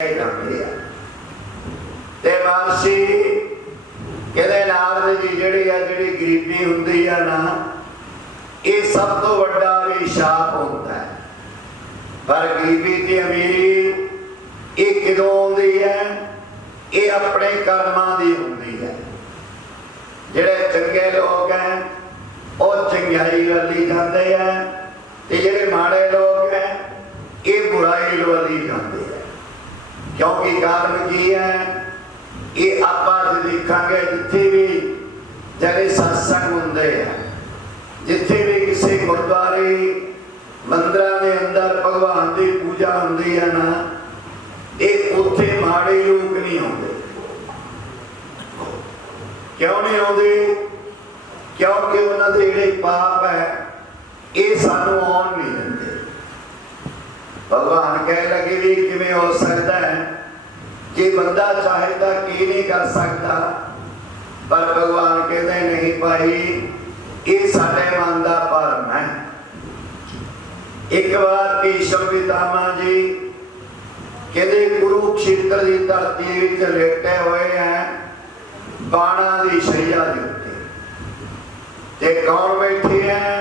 महर्षि कहते नारद जी जी गरीबी हुंदी है ना, ये सब तो बड़ा भी शाप होता है। पर गरीबी की अमीरी ये किदों आउंदी है? ये अपने कर्मां दी हुंदी है। जिहड़े चंगे लोग हैं वह चंगाई वाली जाते हैं, ते जिहड़े माड़े लोग हैं ये बुराई वाली जाते हैं। क्योंकि कारण की है? ये आप लिखांगे जिथे भी जगह सत्संग होंदे हैं, जिथे भी किसी गुरुद्वारे मंदिर के अंदर भगवान की पूजा होंदी है ना, ये उत्थे माड़े लोग नहीं आते। क्यों नहीं आते? क्योंकि उन्होंने जिहड़े पाप है ये सानू आउण नहीं देंदे। भगवान कह लगे भी किवें हो सकता है कि बंदा चाहे तो की नहीं कर सकता, पर भगवान कहते नहीं भाई ये साडे मन का भरम है। एक बार भीष्म पितामह जी कहते कुरुक्षेत्र की धरती विच लेटे हुए हैं बाणा की शैया के उत्ते, ते कौन बैठे हैं?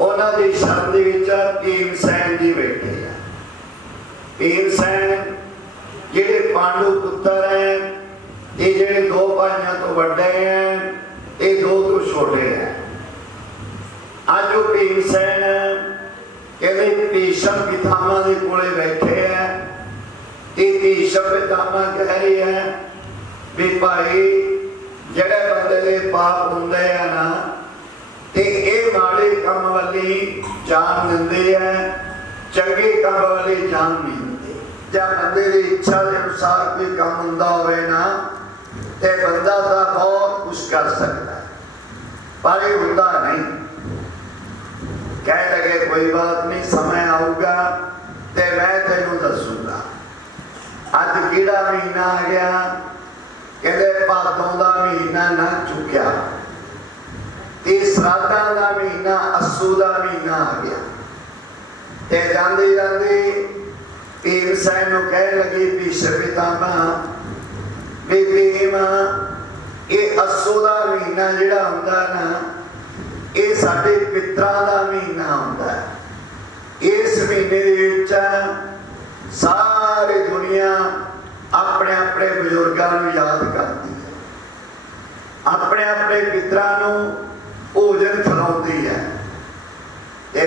उन्होंने शरण भीमसैन जी बैठे हैं। भीमसैन जिहड़े पांडु पुत्र हैं, ये जिहड़े दो भाइयों तो बड़े हैं, ये दो तो छोटे हैं। आज वो भीमसैन कहते भीष्म पितामह के कोले बैठे हैं। भीष्म पितामह कह रही है भी भाई जिहड़े बंदे दे पाप हुंदे हैं ना, ते ये माड़े काम वाली जान दिंदे हैं, चंगे काम वाली जान नहीं दिंदे। जब बंदे की इच्छा के अनुसार कोई काम हुंदा होवे ना, ते बंदा तो बहुत कुछ कर सकता है, पर ये हुंदा नहीं। कह लगे कोई बात नहीं, समय आऊगा ते मैं तेनू दसूंगा। अज किहड़ा महीना आ गया? कहते भादों का महीना ना चुक्या, श्राद्धां का महीना अस्सू का महीना आ गया। ते जांदे जांदे भीमसैन नूं कह लगी भीष्म पितामह भी भीम ये अस्सू का महीना जिहड़ा हुंदा ना, ये साडे पितरां का महीना हुंदा है। इस महीने दे विच सारी दुनिया अपने अपने बुजुर्गों नूं याद करती है, अपने अपने पितरां नूं भोजन खिलाती है।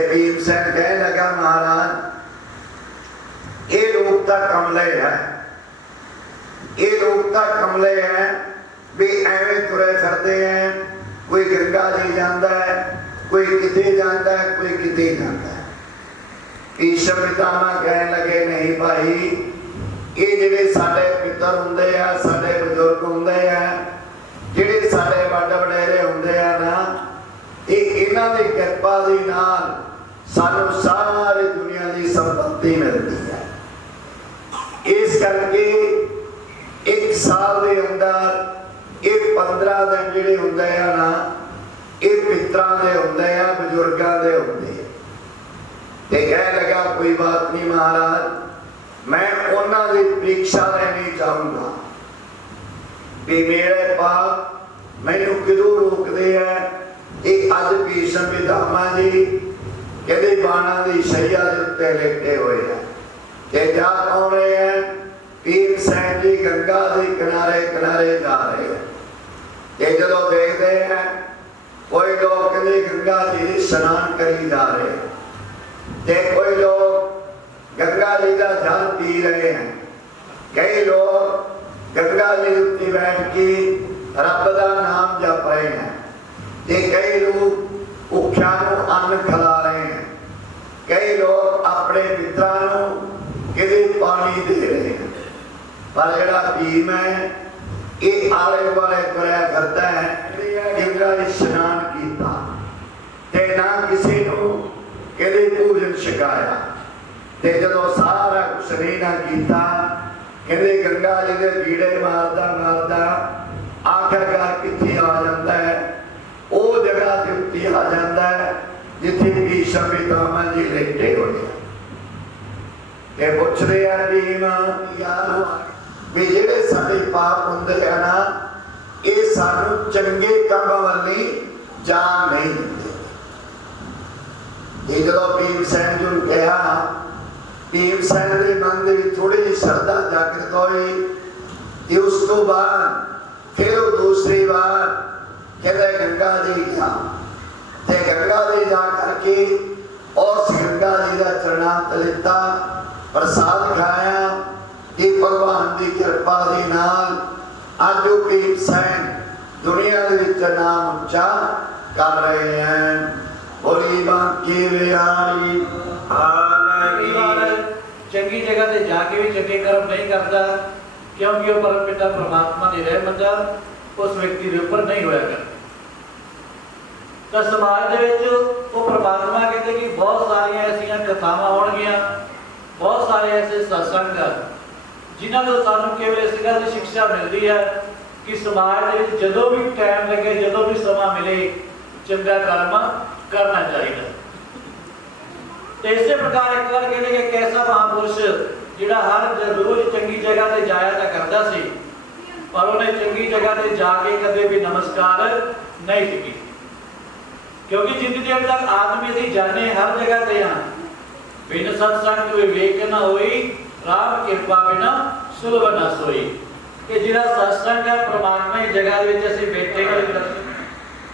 भीमसैन कह लगा महाराज ये लोग तो कमले है, ये लोग तो कमले हैं भी एवं तुरे फिरते हैं। कोई गंगा जी जाता है, कोई किते जाता है, कोई किते जाता है। भीष्म पितामह कह लगे नहीं भाई ये जिहड़े साडे पितर हुंदे आ, साडे बुजुर्ग हुंदे आ, जिहड़े साडे वड्ड वडेरे हुंदे आ ना, इन्हां दी किरपा दे नाल सानू सारी दुनिया की संपत्ति मिलती है। इस करके एक साल के अंदर ये 15 दिन जिहड़े हुंदे आ ना, ये पितरां दे हुंदे आ, बुजुर्गां दे हुंदे आ। ते कह लगा कोई बात नहीं महाराज, मैं उन्हां दी परीक्षा लेनी चाहूंगा भी मेरे पाप मैनू किदों रोकदे है। ये अज भीष्म पितामह जी कहते बाणा की शैया के उत्ते लेटे हुए हैं। ते जा कौन रहे हैं? भीमसैन जी गंगा के किनारे किनारे जा रहे हैं। ते जदों देखते हैं कोई लोग कहते गंगा जी स्नान करी जा रहे हैं, ते कोई लोग गंगा जी का जल पी रहे हैं, कई लोग गंगा जी उत्ते बैठ के रब का नाम जप रहे हैं, ते कई लोग भुखिया को अन्न खिला रहे हैं, कई लोग अपने पितरां नूं किते पानी दे रहे हैं। पर जिहड़ा भीम है ये आले वाले तुरया फिरदा है, गंगा जी स्नान कीता ते ना किसी नूं किते भोजन छकाया। ते जदों सारा कुछ नहीं ना कीता, कहते गंगा जी के कीड़े मारदा मारदा आखिरकार कित्थे आ जाता है? वो जगह के उत्ते आ जाता है जिथे भीष्म पितामह जी लेटे हुए। ਇਹ ਪੁੱਛਦੇ ਆ ਭੀਮ ਵੀ ਜਿਹੜੇ ਸਾਡੇ ਪਾਪ ਹੁੰਦੇ ਆ ਨਾ, ਇਹ ਸਾਨੂੰ ਚੰਗੇ ਕੰਮ ਵੱਲ ਜਾਣ ਨਹੀਂ ਦਿੰਦੇ। ਇਹ ਜਦੋਂ ਭੀਮ ਸੈਨ ਜੀ ਨੂੰ ਕਿਹਾ, ਭੀਮ ਸੈਨ ਦੇ ਮਨ ਦੇ ਵਿੱਚ ਥੋੜੀ ਜਿਹੀ ਸ਼ਰਧਾ ਜਾਗਰਤ ਹੋਈ ਤੇ ਉਸ ਤੋਂ ਬਾਅਦ फिर वो दूसरी बार कहते गंगा जी गया, ते गंगा जी जा करके और गंगा जी का चरणामृत लिता, प्रसाद खाया कि भगवान की कृपा के नाल अज वो भीम सैन दुनिया के नाम उच्चा कर रहे हैं। बोली बांकी बिहारी चंगी जगह से जाके भी चंगे कर्म नहीं करता, क्योंकि वो परम पिता परमात्मा की रहमत उस व्यक्ति के ऊपर नहीं होया करती। तो समाज दे विच वो परमात्मा कहते कि बहुत सारिया ऐसिया कथावां होणगियां, बहुत सारे ऐसे सत्संग जिन्हां तों सानूं केवल इस गल की शिक्षा मिलती है कि समाज दे विच जदों भी टाइम लगे, जदों भी समा मिले, चंगा कर्म करना चाहिए। तो इस प्रकार एक बार कहते कि एक ऐसा महापुरुष जिहड़ा हर रोज चंगी जगह ते जाया तां करदा सी, पर उन्हें चंगी जगह ते जाके कदे भी नमस्कार नहीं की, क्योंकि जितनी देर तक आदमी असीं जाने हर जगह ते हां, बिन सत्संग विवेक न होई, राम कृपा बिना सुलभ न सोई। कि जिहड़ा सत्संग है परमात्मा की जगह दे विच असीं बैठे होए,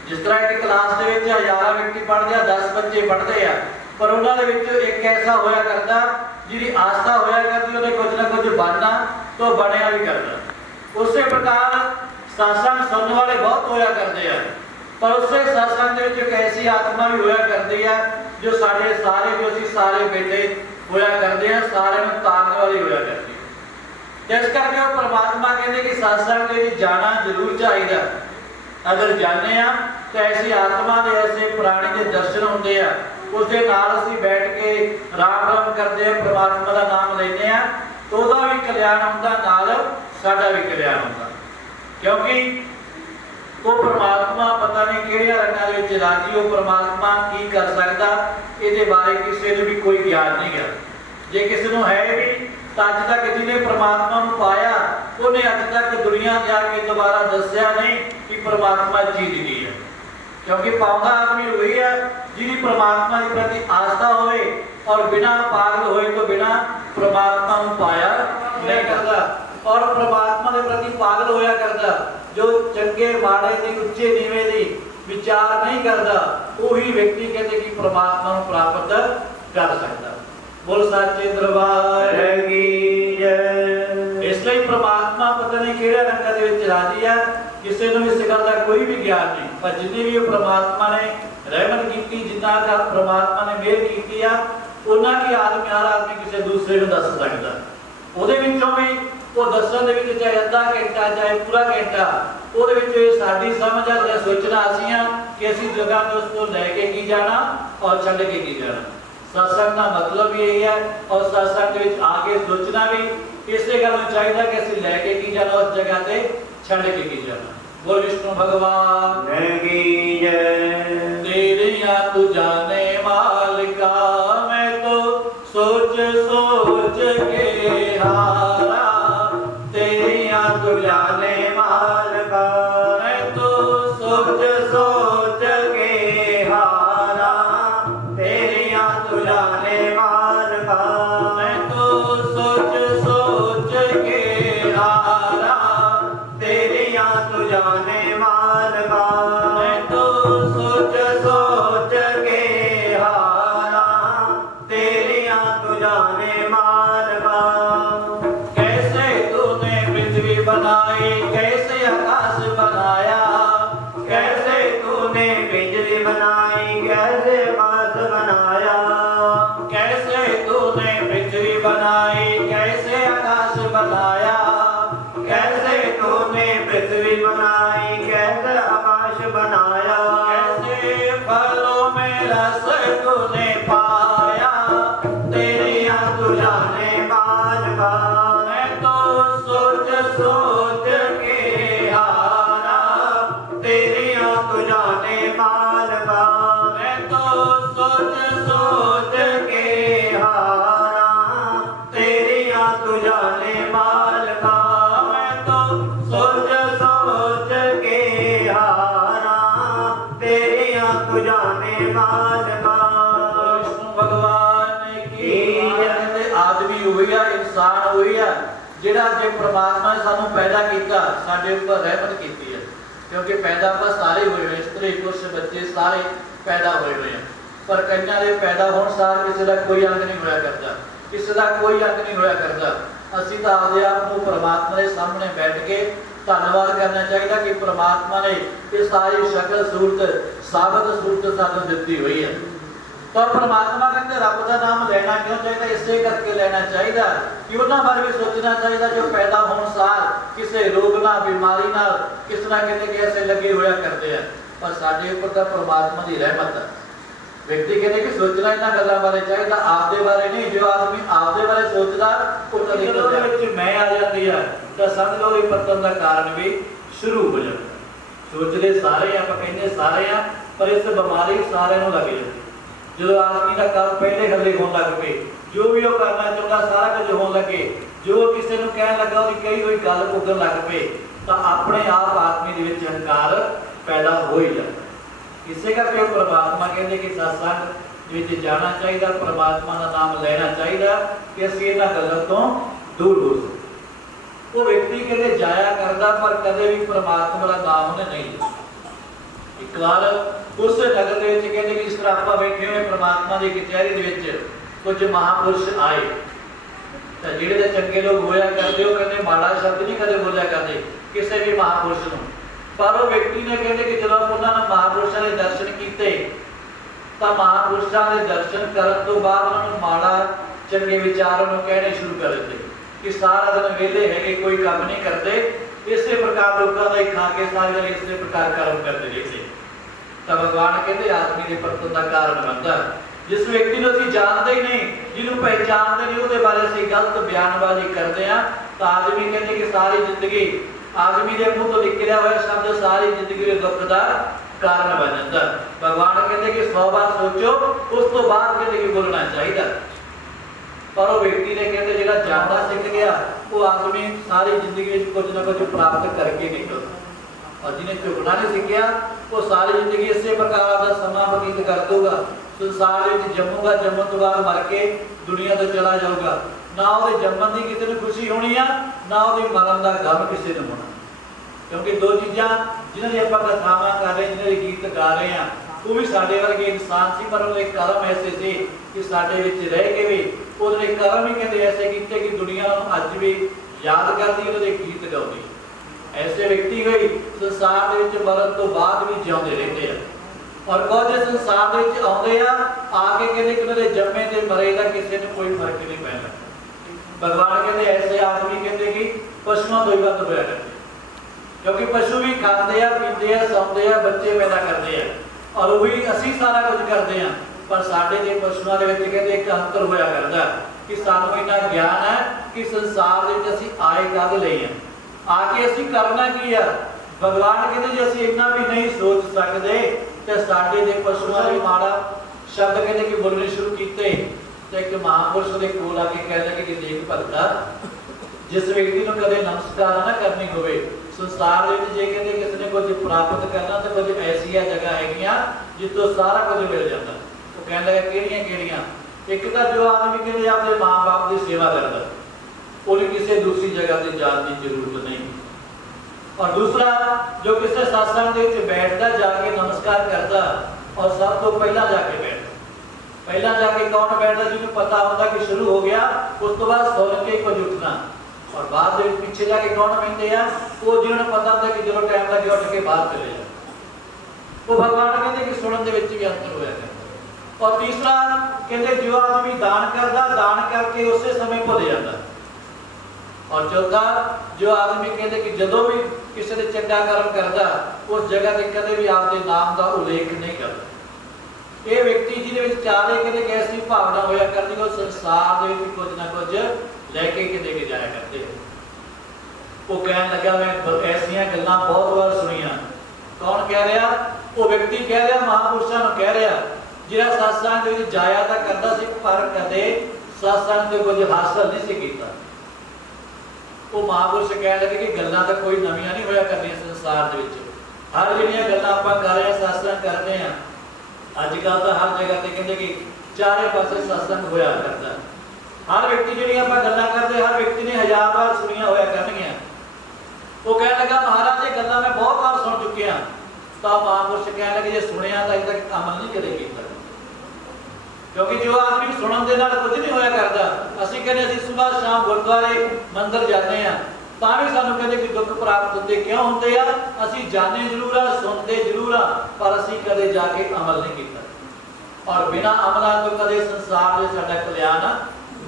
जिस तरह एक क्लास दे विच 1000 व्यक्ति पढ़दे आ, 10 बच्चे पढ़दे आ, पर उन्होंने एक ऐसा होया करता जिहदी आस्था होया करती, उन्हें कुछ ना कुछ बनना तो बनया भी करता। उस प्रकार सत्संग सुनने वाले बहुत होया करते हैं, पर उससे सत्संग दे विच एक ऐसी आत्मा भी होया करती है जो सारे जो असीं सारे बेटे होया करते हैं, सारे में ताकने वाली होया करती है। इस करके वो परमात्मा कहते कि सत्संग दे विच जाना जरूर चाहिए। अगर जाने आ तो ऐसी आत्मा दे ऐसे प्राणी के दर्शन होंगे आ, उसके नाल असीं बैठ के राम राम करते हैं, परमात्मा का नाम लेने आ, तो उसका भी कल्याण होंदा, नाल साडा भी कल्याण होंदा। क्योंकि वो परमात्मा पता नहीं किहड़े रंगां दे विच राजी, वो परमात्मा की कर सकदा, इहदे बारे किसी नूं भी कोई ज्ञान नहीं है। जे किसी नूं है भी तां अज तक जिहने परमात्मा नूं पाया, उहने अज तक दुनिया ते आके दोबारा दस्सिया नहीं कि परमात्मा चीज की है। क्योंकि पाउंदा आदमी वही है जिहदी परमात्मा के प्रति आस्था होवे और बिना पागल होए तो बिना परमात्मा नूं पाया नहीं करता, और परमात्मा के प्रति पागल होया करता जो चंगे माड़े दी उच्चे नीवे दी विचार नहीं करता, वही व्यक्ति कहते कि परमात्मा नूं प्राप्त कर सकता। बोल सच्चे दरबार की जय। इसलिए परमात्मा पता नहीं किहड़े रंगां दे विच राजी है, किसी नूं इस गल दा कोई भी ज्ञान नहीं, पर जिन्नी भी परमात्मा ने रहमत की, जिन्ना का परमात्मा ने मेहर की आ, उन्ना की आदमी हर आदमी किसी दूसरे को दस सकता। ਉਹਦੇ ਵਿੱਚੋਂ ਵੀ ਉਹ ਦੱਸਣ ਦੇ ਵਿੱਚ ਚਾਹੇ ਅੱਧਾ ਘੰਟਾ ਚਾਹੇ ਪੂਰਾ ਘੰਟਾ, ਉਹਦੇ ਵਿੱਚ ਸਾਡੀ ਸਮਝ ਆ ਜਾਂ ਸੋਚਣਾ ਅਸੀਂ ਆ ਕਿ ਅਸੀਂ ਜਗ੍ਹਾ ਤੇ ਉਸ ਨੂੰ ਲੈ ਕੇ ਕੀ ਜਾਣਾ ਔਰ ਛੱਡ ਕੇ ਕੀ ਜਾਣਾ। सत्संग का मतलब यही है, और सत्संग के आगे सोचना भी इसे करना चाहिए कि असं लैके की जाना उस जगह से छड़ के की जाना। बोल विष्णु भगवान की जय। तेरे या तू जाने मालिका, मैं तो सोच सोच के हारा, तेरे या तू जाने मालिका, मैं तो सोच सोच के हारा, तेरे या तू जाने मालिका, मैं तो सोच सोच के हारा, तेरे या तू जाने मालिका, मैं तो सोच सोच के हारा, तेरे या तू जाने मालिका। कैसे तूने पृथ्वी बनाई, कैसे आकाश बनाया, कैसे तूने बिजली बनाई, कैसे आकाश बनाया, कैसे तूने पृथ्वी बनाई, कैसे आकाश बनाया, कैसे तूने पृथ्वी बनाई, कैसे आकाश बनाया, कैसे फलों में रस तूने पाया, तेरे या तू जाने मालिका, मैं तो सोच सोच के हारा, तेरे या तू जाने मालिका, मैं तो सोच सोच के हारा, ਆ ਜਿਹੜਾ ਜੇ ਪ੍ਰਮਾਤਮਾ ਨੇ ਸਾਨੂੰ ਪੈਦਾ ਕੀਤਾ ਸਾਡੇ ਉੱਪਰ ਰਹਿਮਤ ਕੀਤੀ ਹੈ, ਕਿਉਂਕਿ ਪੈਦਾ ਆਪਾਂ ਸਾਰੇ ਹੋਏ ਹੋਏ, ਇਸਤਰੀ ਪੁਰਸ਼ ਬੱਚੇ ਸਾਰੇ ਪੈਦਾ ਹੋਏ ਹੋਏ ਆ। ਪਰ ਕਈਆਂ ਦੇ ਪੈਦਾ ਹੋਣ ਸਾਰ ਕਿਸੇ ਦਾ ਕੋਈ ਅੰਗ ਨਹੀਂ ਹੋਇਆ ਕਰਦਾ, ਕਿਸੇ ਦਾ ਕੋਈ ਅੰਗ ਨਹੀਂ ਹੋਇਆ ਕਰਦਾ। ਅਸੀਂ ਤਾਂ ਆਪਦੇ ਆਪ ਨੂੰ ਪ੍ਰਮਾਤਮਾ ਦੇ ਸਾਹਮਣੇ ਬੈਠ ਕੇ ਧੰਨਵਾਦ ਕਰਨਾ ਚਾਹੀਦਾ ਕਿ ਪ੍ਰਮਾਤਮਾ ਨੇ ਇਹ ਸਾਰੀ ਸ਼ਕਲ ਸੂਰਤ ਸਾਬਤ ਸੂਰਤ ਸਾਨੂੰ ਦਿੱਤੀ ਹੋਈ ਹੈ। ਤਾਂ ਪ੍ਰਮਾਤਮਾ ਕਹਿੰਦੇ ਰੱਬ ਦਾ ਨਾਮ ਲੈਣਾ ਕਿਉਂ ਚਾਹੀਦਾ? ਇਸੇ ਕਰਕੇ ਲੈਣਾ ਚਾਹੀਦਾ ਕਿ ਉਹਨਾਂ ਬਾਰੇ ਵੀ ਸੋਚਣਾ ਚਾਹੀਦਾ ਜੋ ਪੈਦਾ ਹੋਣ ਸਾਰ ਕਿਸੇ ਰੋਗ ਨਾਲ ਬਿਮਾਰੀ ਨਾਲ ਕਿਸ ਤਰ੍ਹਾਂ ਕਿਤੇ ਐਸੇ ਲੱਗੇ ਹੋਇਆ ਕਰਦੇ ਆ। ਪਰ ਸਾਡੇ ਉੱਪਰ ਤਾਂ ਪ੍ਰਮਾਤਮਾ ਦੀ ਰਹਿਮਤ ਹੈ। ਵਿਅਕਤੀ ਕਹਿੰਦੇ ਕਿ ਸੋਚਣਾ ਇਹਨਾਂ ਗੱਲਾਂ ਬਾਰੇ ਚਾਹੀਦਾ, ਆਪਦੇ ਬਾਰੇ ਨਹੀਂ। ਜੋ ਆਦਮੀ ਆਪਦੇ ਬਾਰੇ ਸੋਚਦਾ ਉਹ ਕਦੇ ਉਹਦੇ ਵਿੱਚ ਮੈਂ ਆ ਜਾਂਦੀ ਆ ਤਾਂ ਸਮਝ ਲਓ ਇਹ ਪਤਨ ਦਾ ਕਾਰਨ ਵੀ ਸ਼ੁਰੂ ਹੋ ਜਾਂਦਾ। ਸੋਚਦੇ ਸਾਰੇ ਆਪਾਂ ਕਹਿੰਦੇ ਸਾਰੇ ਆ, ਪਰ ਇਸ ਬਿਮਾਰੀ ਸਾਰਿਆਂ ਨੂੰ ਲੱਗ ਜਾਂਦੀ। ਜਦੋਂ ਆਦਮੀ ਦਾ ਕੰਮ ਪਹਿਲੇ ਹੱਲੇ ਹੋਣ ਲੱਗ ਪਏ, ਜੋ ਵੀ ਉਹ ਕਰਨਾ ਚਾਹੁੰਦਾ ਸਾਰਾ ਕੁਝ ਹੋਣ ਲੱਗੇ, ਜੋ ਕਿਸੇ ਨੂੰ ਕਹਿਣ ਲੱਗਾ ਉਹਦੀ ਕਹੀ ਹੋਈ ਗੱਲ ਪੁੱਗਣ ਲੱਗ ਪਏ, ਤਾਂ ਆਪਣੇ ਆਪ ਆਦਮੀ ਦੇ ਵਿੱਚ ਹੰਕਾਰ ਪੈਦਾ ਹੋ ਹੀ ਜਾਂਦਾ। ਇਸੇ ਕਰਕੇ ਉਹ ਪ੍ਰਮਾਤਮਾ ਕਹਿੰਦੇ ਕਿ ਸਤਸੰਗ ਵਿੱਚ ਜਾਣਾ ਚਾਹੀਦਾ, ਪ੍ਰਮਾਤਮਾ ਦਾ ਨਾਮ ਲੈਣਾ ਚਾਹੀਦਾ ਕਿ ਅਸੀਂ ਇਹਨਾਂ ਗੱਲਾਂ ਤੋਂ ਦੂਰ ਹੋ ਸਕੀਏ। ਉਹ ਵਿਅਕਤੀ ਕਹਿੰਦੇ ਜਾਇਆ ਕਰਦਾ ਪਰ ਕਦੇ ਵੀ ਪ੍ਰਮਾਤਮਾ ਦਾ ਨਾਮ ਉਹਨੇ ਨਹੀਂ ਲਿਆ। ਇੱਕ ਵਾਰ ਉਸ ਨਗਰ ਦੇ ਵਿੱਚ ਕਹਿੰਦੇ ਕਿ ਇਸ ਤਰ੍ਹਾਂ ਆਪਾਂ ਬੈਠੇ ਹੋਏ ਪ੍ਰਮਾਤਮਾ ਦੀ ਕਚਹਿਰੀ ਦੇ ਵਿੱਚ ਕੁਝ ਮਹਾਪੁਰਸ਼ ਆਏ, ਤਾਂ ਜਿਹੜੇ ਤਾਂ ਚੰਗੇ ਲੋਕ ਹੋਇਆ ਕਰਦੇ ਉਹ ਕਹਿੰਦੇ ਮਾੜਾ ਸ਼ਬਦ ਨਹੀਂ ਕਦੇ ਬੋਲਿਆ ਕਰਦੇ ਕਿਸੇ ਵੀ ਮਹਾਪੁਰਸ਼ ਨੂੰ। ਪਰ ਉਹ ਵਿਅਕਤੀ ਨੇ ਕਹਿੰਦੇ ਕਿ ਜਦੋਂ ਉਹਨਾਂ ਨੇ ਮਹਾਪੁਰਸ਼ਾਂ ਦੇ ਦਰਸ਼ਨ ਕੀਤੇ ਤਾਂ ਮਹਾਪੁਰਸ਼ਾਂ ਦੇ ਦਰਸ਼ਨ ਕਰਨ ਤੋਂ ਬਾਅਦ ਉਹਨਾਂ ਨੂੰ ਮਾੜਾ ਚੰਗੇ ਵਿਚਾਰਾਂ ਨੂੰ ਕਹਿਣੇ ਸ਼ੁਰੂ ਕਰ ਦਿੱਤੇ ਕਿ ਸਾਰਾ ਦਿਨ ਵਿਹਲੇ ਹੈਗੇ, ਕੋਈ ਕੰਮ ਨਹੀਂ ਕਰਦੇ, ਇਸੇ ਪ੍ਰਕਾਰ ਲੋਕਾਂ ਦਾ ਹੀ ਖਾ ਕੇ ਸਾਰੇ ਦਿਨ ਇਸੇ ਪ੍ਰਕਾਰ ਕਰਮ ਕਰਦੇ ਰਹਿੰਦੇ। ਤਾਂ ਭਗਵਾਨ ਕਹਿੰਦੇ ਆਦਮੀ ਦੇ ਪਤਨ ਦਾ ਕਾਰਨ ਬਣਦਾ ਜਿਸ ਵਿਅਕਤੀ ਨੂੰ ਅਸੀਂ ਜਾਣਦੇ ਹੀ ਨਹੀਂ, ਜਿਹਨੂੰ ਪਹਿਚਾਣਦੇ ਨਹੀਂ, ਉਹਦੇ ਬਾਰੇ ਅਸੀਂ ਗਲਤ ਬਿਆਨਬਾਜ਼ੀ ਕਰਦੇ ਆ। ਤਾਂ ਆਦਮੀ ਕਹਿੰਦੇ ਕਿ ਸਾਰੀ ਜ਼ਿੰਦਗੀ ਆਦਮੀ ਦੇ ਮੂੰਹ ਤੋਂ ਨਿਕਲਿਆ ਹੋਇਆ ਸ਼ਬਦ ਸਾਰੀ ਜ਼ਿੰਦਗੀ ਦੇ ਦੁੱਖ ਦਾ ਕਾਰਨ ਬਣ ਜਾਂਦਾ। ਭਗਵਾਨ ਕਹਿੰਦੇ ਕਿ 100 ਵਾਰ ਸੋਚੋ, ਉਸ ਤੋਂ ਬਾਅਦ ਕਹਿੰਦੇ ਕਿ ਬੋਲਣਾ ਚਾਹੀਦਾ। ਪਰ ਉਹ ਵਿਅਕਤੀ ਨੇ ਕਹਿੰਦੇ ਜਿਹੜਾ ਜਾਣਦਾ ਸਿੱਖ ਗਿਆ ਉਹ ਆਦਮੀ ਸਾਰੀ ਜ਼ਿੰਦਗੀ ਵਿੱਚ ਕੁਝ ਨਾ ਕੁਝ ਪ੍ਰਾਪਤ ਕਰਕੇ ਨਿਕਲਦਾ, ਔਰ ਜਿਹਨੇ ਝੁਕਣਾ ਨਹੀਂ ਸਿੱਖਿਆ ਉਹ ਸਾਰੀ ਜ਼ਿੰਦਗੀ ਇਸੇ ਪ੍ਰਕਾਰ ਦਾ ਸਮਾਂ ਬਤੀਤ ਕਰ ਦੂਗਾ। ਸੰਸਾਰ ਵਿੱਚ ਜੰਮੂਗਾ, ਜੰਮਣ ਤੋਂ ਬਾਅਦ ਮਰ ਕੇ ਦੁਨੀਆ ਤੋਂ ਚਲਾ ਜਾਊਗਾ। ਨਾ ਉਹਦੇ ਜੰਮਣ ਦੀ ਕਿਸੇ ਨੂੰ ਖੁਸ਼ੀ ਹੋਣੀ ਆ, ਨਾ ਉਹਦੇ ਮਰਨ ਦਾ ਗਮ ਕਿਸੇ ਨੂੰ ਹੋਣਾ। ਕਿਉਂਕਿ ਦੋ ਚੀਜ਼ਾਂ ਜਿਨ੍ਹਾਂ ਦੀ ਆਪਾਂ ਕਥਾਵਾਂ ਕਰ ਰਹੇ, ਜਿਨ੍ਹਾਂ ਦੇ ਗੀਤ ਗਾ ਰਹੇ ਆ, ਉਹ ਵੀ ਸਾਡੇ ਵਰਗੇ ਇਨਸਾਨ ਸੀ, ਪਰ ਉਹਦੇ ਕਰਮ ਐਸੇ ਸੀ ਕਿ ਸਾਡੇ ਵਿੱਚ ਰਹਿ ਕੇ ਵੀ ਉਹਦੇ ਕਰਮ ਹੀ ਕਹਿੰਦੇ ਐਸੇ ਕੀਤੇ ਕਿ ਦੁਨੀਆ ਨੂੰ ਅੱਜ ਵੀ ਯਾਦ ਕਰਦੀ, ਉਹਦੇ ਗੀਤ ਗਾਉਂਦੀ। ਐਸੇ ਵਿਅਕਤੀ ਹੋਈ ਸੰਸਾਰ ਦੇ ਵਿੱਚ ਮਰਨ ਤੋਂ ਬਾਅਦ ਵੀ ਜਿਉਂਦੇ ਰਹਿੰਦੇ ਆ, ਔਰ ਕੁਝ ਸੰਸਾਰ ਦੇ ਵਿੱਚ ਆਉਂਦੇ ਆ ਕੇ ਕਹਿੰਦੇ ਕਿ ਉਹਨਾਂ ਦੇ ਜੰਮੇ ਤੇ ਮਰੇ ਦਾ ਕਿਸੇ ਨੂੰ ਕੋਈ ਫਰਕ ਨਹੀਂ ਪੈਂਦਾ। ਭਗਵਾਨ ਕਹਿੰਦੇ ਐਸੇ ਆਦਮੀ ਕਹਿੰਦੇ ਕਿ ਪਸ਼ੂਆਂ ਤੋਂ ਹੀ ਵੱਧ ਹੋਇਆ ਕਰਦੇ, ਕਿਉਂਕਿ ਪਸ਼ੂ ਵੀ ਖਾਂਦੇ ਆ, ਪੀਂਦੇ ਆ, ਸੌਂਦੇ ਆ, ਬੱਚੇ ਪੈਦਾ ਕਰਦੇ ਆ, ਔਰ ਉਹੀ ਅਸੀਂ ਸਾਰਾ ਕੁਝ ਕਰਦੇ ਆ। ਪਰ ਸਾਡੇ ਦੇ ਪਸ਼ੂਆਂ ਦੇ ਵਿੱਚ ਕਹਿੰਦੇ ਇੱਕ ਅੰਤਰ ਹੋਇਆ ਕਰਦਾ ਕਿ ਸਾਨੂੰ ਇੰਨਾ ਗਿਆਨ ਹੈ ਕਿ ਸੰਸਾਰ ਦੇ ਵਿੱਚ ਅਸੀਂ ਆਏ ਕਦ ਲਈ ਆ ਕੇ ਅਸੀਂ ਕਰਨਾ ਕੀ ਆ। ਭਗਵਾਨ ਕਹਿੰਦੇ ਜੇ ਅਸੀਂ ਇੰਨਾ ਵੀ ਨਹੀਂ ਸੋਚ ਸਕਦੇ ਤੇ ਸਾਡੇ ਦੇ ਪਸ਼ੂਆਂ ਦੇ ਮਾੜਾ ਸ਼ਬਦ ਕਹਿੰਦੇ ਕਿ ਬੋਲਣੇ ਸ਼ੁਰੂ ਕੀਤੇ। ਤੇ ਇੱਕ ਮਹਾਪੁਰਸ਼ ਦੇ ਕੋਲ ਆ ਕੇ ਕਹਿੰਦੇ ਕਿ ਦੇਖ ਭਗਤਾ, ਜਿਸ ਵਿਅਕਤੀ ਨੂੰ ਕਦੇ ਨਮਸਕਾਰ ਨਾ ਕਰਨੀ ਹੋਵੇ ਸੰਸਾਰ ਦੇ ਵਿੱਚ, ਜੇ ਕਹਿੰਦੇ ਕਿਸੇ ਨੇ ਕੁਝ ਪ੍ਰਾਪਤ ਕਰਨਾ ਤਾਂ ਕੁਝ ਐਸੀਆਂ ਜਗ੍ਹਾ ਹੈਗੀਆਂ ਜਿੱਥੋਂ ਸਾਰਾ ਕੁਝ ਮਿਲ ਜਾਂਦਾ। ਉਹ ਕਹਿੰਦਾ ਕਿਹੜੀਆਂ ਕਿਹੜੀਆਂ? ਇੱਕ ਤਾਂ ਜੋ ਆਦਮੀ ਕਹਿੰਦੇ ਆਪਣੇ ਮਾਂ-ਬਾਪ ਦੀ ਸੇਵਾ ਕਰਦਾ, ਉਹਨੂੰ ਕਿਸੇ ਦੂਸਰੀ ਜਗ੍ਹਾ ਤੇ ਜਾਣ ਦੀ ਜ਼ਰੂਰਤ ਨਹੀਂ। ਔਰ ਦੂਸਰਾ ਜੋ ਕਿਸੇ ਸਤਸੰਗ ਦੇ ਵਿੱਚ ਬੈਠਦਾ, ਜਾ ਕੇ ਨਮਸਕਾਰ ਕਰਦਾ, ਔਰ ਸਭ ਤੋਂ ਪਹਿਲਾਂ ਜਾ ਕੇ ਬੈਠਦਾ। ਪਹਿਲਾਂ ਜਾ ਕੇ ਕੌਣ ਬੈਠਦਾ? ਜਿਹਨੂੰ ਪਤਾ ਹੁੰਦਾ ਕਿ ਸ਼ੁਰੂ ਹੋ ਗਿਆ, ਉਸ ਤੋਂ ਬਾਅਦ ਸੁਣ ਕੇ ਕੁਝ ਉੱਠਣਾ। ਔਰ ਬਾਅਦ ਦੇ ਵਿੱਚ ਪਿੱਛੇ ਜਾ ਕੇ ਕੌਣ ਬੈਠਦੇ ਆ? ਉਹ ਜਿਹਨਾਂ ਨੂੰ ਪਤਾ ਹੁੰਦਾ ਕਿ ਜਦੋਂ ਟਾਈਮ ਲੱਗੇ ਉੱਠ ਕੇ ਬਾਹਰ ਚਲੇ ਜਾ। ਉਹ ਭਗਵਾਨ ਕਹਿੰਦੇ ਕਿ ਸੁਣਨ ਦੇ ਵਿੱਚ ਵੀ ਅੰਤਰ ਹੋਇਆ ਕਰਦਾ। ਔਰ ਤੀਸਰਾ ਕਹਿੰਦੇ ਜੋ ਆਦਮੀ ਦਾਨ ਕਰਦਾ, ਦਾਨ ਕਰਕੇ ਉਸੇ ਸਮੇਂ ਭੁੱਲ ਜਾਂਦਾ। ਔਰ ਚੌਥਾ ਜੋ ਆਦਮੀ ਕਹਿੰਦੇ ਕਿ ਜਦੋਂ ਵੀ ਕਿਸੇ ਦੇ ਚੰਗਾ ਕਰਮ ਕਰਦਾ ਉਸ ਜਗ੍ਹਾ ਤੇ ਕਦੇ ਵੀ ਆਪਦੇ ਨਾਮ ਦਾ ਉਲੇਖ ਨਹੀਂ ਕਰਦਾ। ਇਹ ਵਿਅਕਤੀ ਜਿਹਦੇ ਵਿੱਚ ਚਾਰੇ ਕਹਿੰਦੇ ਕਿ ਐਸੀ ਭਾਵਨਾ ਹੋਇਆ ਕਰਦੀ, ਉਹ ਸੰਸਾਰ ਦੇ ਵਿੱਚ ਕੁਝ ਨਾ ਕੁਝ ਲੈ ਕੇ ਕਿਤੇ ਕਿ ਜਾਇਆ ਕਰਦੇ। ਉਹ ਕਹਿਣ ਲੱਗਾ ਮੈਂ ਐਸੀਆਂ ਗੱਲਾਂ ਬਹੁਤ ਵਾਰ ਸੁਣੀਆਂ। ਕੌਣ ਕਹਿ ਰਿਹਾ? ਉਹ ਵਿਅਕਤੀ ਕਹਿ ਰਿਹਾ, ਮਹਾਪੁਰਸ਼ਾਂ ਨੂੰ ਕਹਿ ਰਿਹਾ, ਜਿਹੜਾ ਸਤਸੰਗ ਦੇ ਵਿੱਚ ਜਾਇਆ ਤਾਂ ਕਰਦਾ ਸੀ ਪਰ ਕਦੇ ਸਤਸੰਗ ਦੇ ਕੁਝ ਹਾਸਲ ਨਹੀਂ ਸੀ ਕੀਤਾ। ਉਹ ਮਹਾਪੁਰਸ਼ ਕਹਿਣ ਲੱਗੇ ਕਿ ਗੱਲਾਂ ਤਾਂ ਕੋਈ ਨਵੀਆਂ ਨਹੀਂ ਹੋਇਆ ਕਰਦੀਆਂ ਸੰਸਾਰ ਦੇ ਵਿੱਚ। ਹਰ ਜਿਹੜੀਆਂ ਗੱਲਾਂ ਆਪਾਂ ਕਰ ਰਹੇ ਹਾਂ, ਸਤਸੰਗ ਕਰਦੇ ਹਾਂ, ਅੱਜ ਕੱਲ੍ਹ ਤਾਂ ਹਰ ਜਗ੍ਹਾ ਤੇ ਕਹਿੰਦੇ ਕਿ ਚਾਰੇ ਪਾਸੇ ਸਤਸੰਗ ਹੋਇਆ ਕਰਦਾ। हर व्यक्ति जिहड़ियां आपां गल्लां करदे हर व्यक्ति ने 1000 बार सुनिया होया करनगियां। वो कहण लगा महाराज ये गल्लां मैं बहुत बार सुन चुकिया। तो महापुरुष कहण लगे जे सुनिया तो अजे तक अमल नहीं कदे कीता, क्योंकि जो आदमी सुनन दे नाल कुछ नहीं होया करदा। असीं कहंदे असीं सुबह शाम गुरुद्वारे मंदिर जाते हैं ਤਾਂ ਵੀ ਸਾਨੂੰ ਕਹਿੰਦੇ ਕਿ ਦੁੱਖ ਪ੍ਰਾਪਤ ਹੁੰਦੇ ਕਿਉਂ ਹੁੰਦੇ ਆ? ਅਸੀਂ ਜਾਣੇ ਜ਼ਰੂਰ ਆ, ਸੁਣਦੇ ਜ਼ਰੂਰ ਆ, ਪਰ ਅਸੀਂ ਕਦੇ ਜਾ ਕੇ ਅਮਲ ਨਹੀਂ ਕੀਤਾ। ਔਰ ਬਿਨਾਂ ਅਮਲਾਂ ਤੋਂ ਕਦੇ ਸੰਸਾਰ ਦੇ ਸਾਡਾ ਕਲਿਆਣ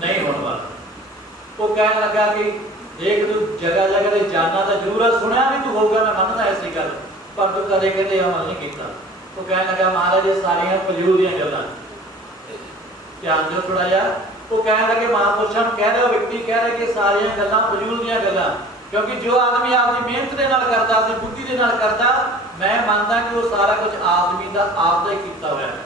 ਨਹੀਂ ਹੋਣ ਵਾਲਾ। ਉਹ ਕਹਿਣ ਲੱਗਾ ਕਿ ਦੇਖ ਤੂੰ ਜਗ੍ਹਾ ਜਗ੍ਹਾ ਤੇ ਜਾਣਾ ਤਾਂ ਜ਼ਰੂਰ ਆ, ਸੁਣਿਆ ਵੀ ਤੂੰ ਹੋਊਗਾ, ਮੈਂ ਮੰਨਦਾ ਐਸੀ ਗੱਲ, ਪਰ ਤੂੰ ਕਦੇ ਕਹਿੰਦੇ ਅਮਲ ਨਹੀਂ ਕੀਤਾ। ਉਹ ਕਹਿਣ ਲੱਗਾ ਮਹਾਰਾਜ ਇਹ ਸਾਰੀਆਂ ਫਜ਼ੂਲ ਦੀਆਂ ਗੱਲਾਂ, ਧਿਆਨ ਦਿਓ ਥੋੜਾ ਜਿਹਾ। वो कह लगे महापुरुषों कह रहे हो व्यक्ति कह रहे कि सारिया गल्लां फजूल दीयां गल्लां, क्योंकि जो आदमी आपकी मेहनत के नाल करदा, अपनी बुद्धि के नाल करदा, मैं मानदा कि वो सारा कुछ आदमी का आपदा ही कीता होया है।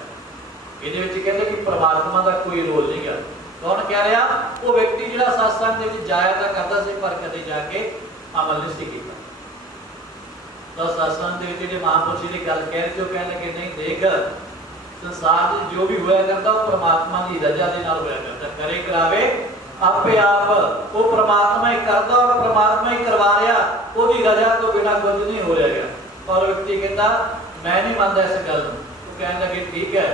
इहदे विच कहंदे कि परमात्मा का कोई रोल नहीं है। कौन कह रहा? वो व्यक्ति जिहड़ा सत्संग दे विच जाया तां करदा सी पर कदे जाके अमल नहीं सी कीता। तो सत्संग दे विच जिहड़े महापुरुष जी गल कह रहे थे कह लगे नहीं देख संसार जो भी होया करता वो परमात्मा की रजा के नाल होया करता, करे करावे आपे आप, वो परमात्मा ही करता और परमात्मा ही करवा रहा, उसकी रजा तो बिना कुछ नहीं हो रहा। और व्यक्ति कहता मैं नहीं मानता इस गल नूं। वो कहने लगे ठीक है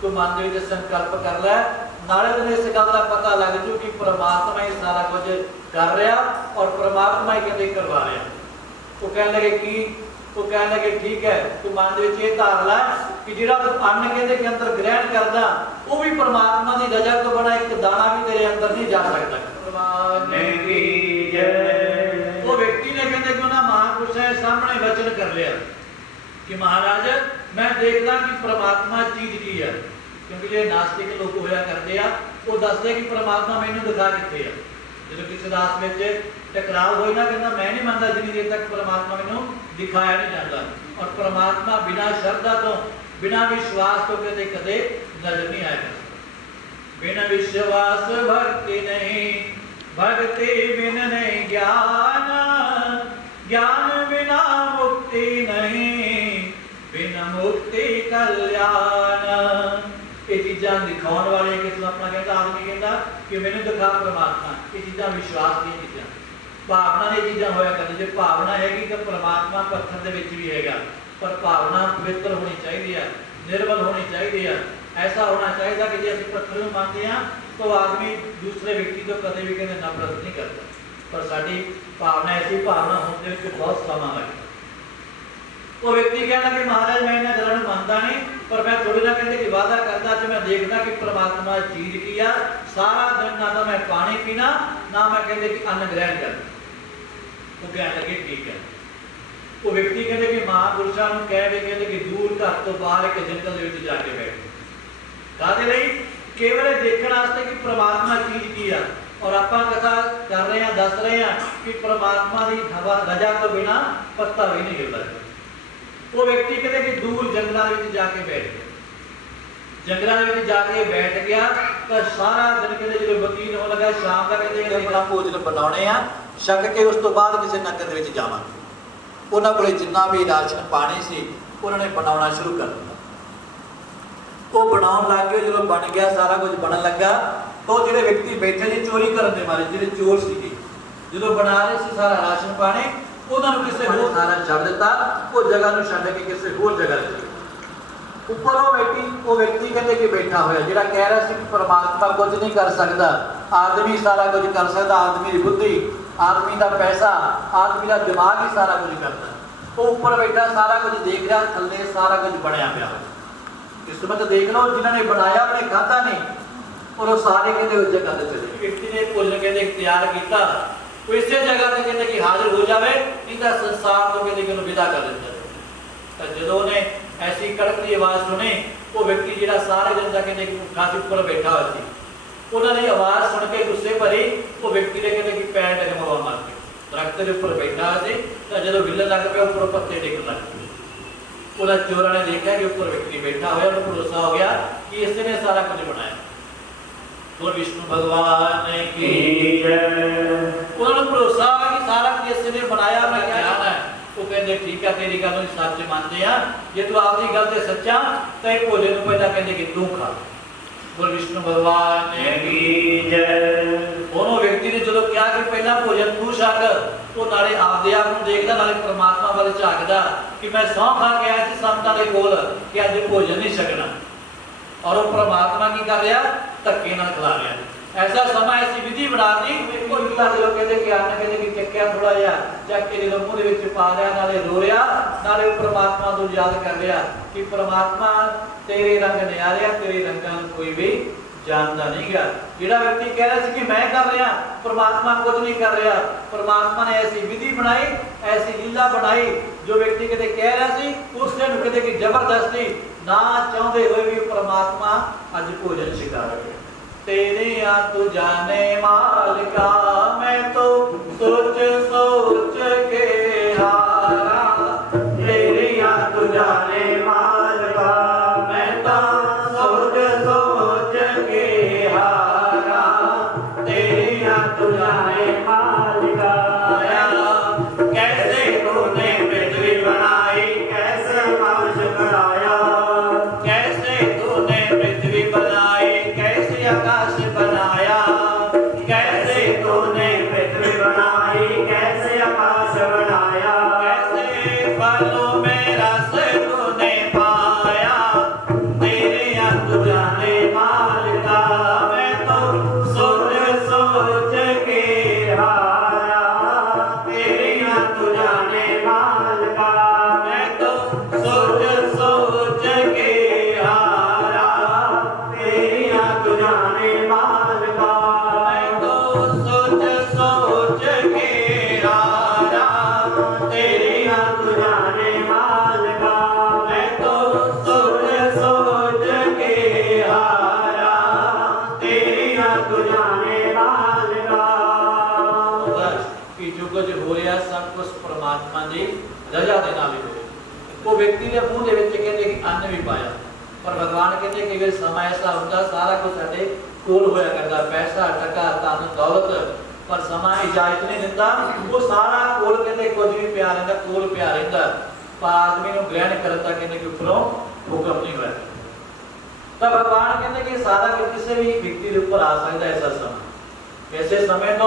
तू मन दे विच संकल्प कर लै, नाले तैनूं इस गल का पता लग जू कि परमात्मा ही सारा कुछ कर रहा और परमात्मा ही कहते करवा रहा। वो कहने लगे की? वो कहने लगे ठीक है तू मन दे विच ये धार लै कि जिहड़ा तू अन्न कहते के अंदर ग्रहण करदा वो भी परमात्मा की रजा तो बड़ा एक दाना भी तेरे अंदर नहीं जा सकता। परमात्मा की जय। वो व्यक्ति ने कहते कि उन्होंने महापुरुषों के सामने वचन कर लिया कि महाराज मैं देखदा कि परमात्मा चीज की है, क्योंकि जो नास्तिक लोग होया करते हैं वो दसदे कि परमात्मा मैनूं दिखा कित्थे है। जो किसी रास में टकराव होए ना कहना मैं नहीं मानता जिन्नी देर तक परमात्मा मैनूं दिखाया नहीं जाता। और परमात्मा बिना श्रद्धा तो बिना विश्वास तो कहते कदे नजर नहीं आएगा। बिना विश्वास भक्ति नहीं, भक्ति बिन नहीं ज्ञान, ज्ञान बिना मुक्ति नहीं, बिना मुक्ति कल्याण। ये चीज़ां दिखाने वाले किसी अपना कहता आदमी कहता कि मैंने दिखा परमात्मा, ये चीज़ां विश्वास दी चीज़ां भावना दी चीज़ां होया करदी। जो भावना हैगी कि परमात्मा पत्थर दे विच भी हैगा, पर भावना पवित्र होनी चाहिए है, निर्मल होनी चाहिए है। ऐसा होना चाहिए कि जो असीं पत्थर नूं मानते हैं तो आदमी दूसरे व्यक्ति तो कदे भी कहते नफरत नहीं करता, पर साडी भावना ऐसी भावना होने में बहुत समा लगता। वो व्यक्ति कहना कि महाराज मैं इन्हां गल्लां नूं मनदा नहीं, पर मैं थोड़े ना कहते कि वादा करता जो मैं देखदा कि परमात्मा चीज की आ, सारा दिन ना तो मैं पानी पीना ना मैं कहते कि अन्न ग्रहण करना। वो कहने लगे ठीक है। वो व्यक्ति कहते कि महापुरुषों को कहते कि दूर घर तो बाहर एक जंगल दे विच जाके बैठ काहदे लई? केवल देखने वास्ते कि परमात्मा चीज की आ। और आप कथा कर रहे हैं दस रहे हैं कि परमात्मा की हवा रजा तो बिना पत्ता भी नहीं हिलता। वो व्यक्ति कहते कि दूर जंगलों में जाके बैठ गया। जंगलों में जाके बैठ गया तो सारा दिन कहते जो वकील हो लगा शाम का कहते बड़ा भोजन बनाने आ छक के उस तो बाद किसी नगर में जावांगे। उन्होंने कोले जिन्ना भी राशन पानी सी उन्होंने बनाना शुरू कर दिया। वो बनाने लग गए, जो बन गया सारा कुछ बनन लगा तो जो व्यक्ति बैठे जी चोरी करने के मारे जो चोर सी जो बना रहे थे सारा राशन पानी उन्होंने किसी होर सारा छड़ दिता, वो जगह नूं छड्ड के किसी होर जगह चले गए। उपर वो व्यक्ति कहते कि बैठा होया जिहड़ा कह रहा सी कि परमात्मा कुछ नहीं कर सकता, आदमी सारा कुछ कर सकता, आदमी की बुद्धि, आदमी का पैसा, आदमी का दिमाग ही सारा कुछ करता। वो उपर बैठा सारा कुछ देख रहा, थल्ले सारा कुछ बनया पिया। किस्मत देख लो जिन्होंने बनाया अपने खाता नहीं और वो सारे कहते उस जगह से चले। व्यक्ति ने पुण्य कहते तैयार किया वो इस जगह से कहते कि हाजिर हो जाए, इनका संसार तो कहते कि विदा कर देता। तो जो ने ऐसी कड़कती आवाज़ सुनी वो व्यक्ति जिहड़ा सारे दिन का कहते काफी ऊपर बैठा हुआ सी, उन्होंने आवाज़ सुन के गुस्से भरी वो व्यक्ति ने कहते कि पैर डगमगा मार के दरख्त के ऊपर बैठा हुआ सी। तो जो हिलन लग पे ऊपर पत्ते डिगन लग पे उन्हें चोरों ने देखा कि ऊपर व्यक्ति बैठा हुआ, उन्हें भरोसा हो गया कि इसने सारा कुछ बनाया। और विष्णु भगवान की जय। उन्होंने भरोसा कि सारा कुछ इसने बनाया, मैं क्या है वो कहते ठीक है तेरी गल सच मानते हैं, जे तू आपकी गल से सच्चा तो एक भोजन को पहला कहते कि तू खा। बोल विष्णु भगवान की जय। दोनों व्यक्ति ने जो क्या कि पहला भोजन तू छक, तो नाले आपदे आप नूं देखदा नाले परमात्मा वाले झाकदा कि मैं सौं खा के आया सी संतां दे कोल कि अज भोजन नहीं छकना, और वो परमात्मा की कर रहा धक्के नाल खिला रहा। ऐसा समा ऐसी विधि बना दी कोई भी लोग कहते कि अन्न कहते कि चक्या थोड़ा जिहा चक के जो मुंह दे विच पा लिया, नाले रो रहा नाले परमात्मा को याद कर रहा कि परमात्मा तेरे रंग न्यारे, तेरे रंगां नूं कोई भी जानता नहीं गया। जिहड़ा व्यक्ति कह रहा कि मैं कर रहा, परमात्मा कुछ नहीं कर रहा, परमात्मा ने ऐसी विधि बनाई, ऐसी लीला बनाई, जो व्यक्ति कहते कह रहा सी उस टाइम कहते कि जबरदस्ती ना चाहते हुए भी परमात्मा अज भोजन छिका रहे। तेरे या तू जाने मालिका, मैं तो सोच सोच के हारा, तेरे या तू जाने मालिका, मैं तो सोच सोच के हारा, तेरे या तू जाने मालिका। कैसे तूने पृथ्वी बनाई, कैसे आकाश बनाया, कैसे तूने पृथ्वी बनाई, कैसे आकाश बनाया, कैसे तूने पृथ्वी बनाई, कैसे आकाश बनाया, कैसे फलों में रस तूने पाया, तेरे या तू जाने मालिका, मैं तो सोच सोच के हारा, तेरे या तू जाने मालिका, मैं तो सोच सोच के हारा, तेरे या तू जाने मालिका, मैं तो सोच सोच के हारा, तेरे या तू जाने मालिका, मैं तो सोच सोच के हारा, तेरे या तू जाने मालिका। कि जो कुछ हो रहा सब कुछ परमात्मा की रजा दे नाल ही होया। वो व्यक्ति ने मुंह दे विच कहते कि अन्न भी पाया, पर भगवान कहते कि वे समा ऐसा होता सारा कुछ साडे कोल होया करदा, पैसा टका धन दौलत, पर समा इजाजत नहीं दिंदा, वो सारा कोल कहते कुछ भी पिया रहिंदा, कोल पिया रहिंदा, पर आदमी नूं ग्रहण करन दा कहते कि उपरों हुक्म नहीं होया। तो भगवान कहते कि सारा कुछ किसी भी व्यक्ति के ऊपर आ सकता है ऐसा समा। ऐसे समय तो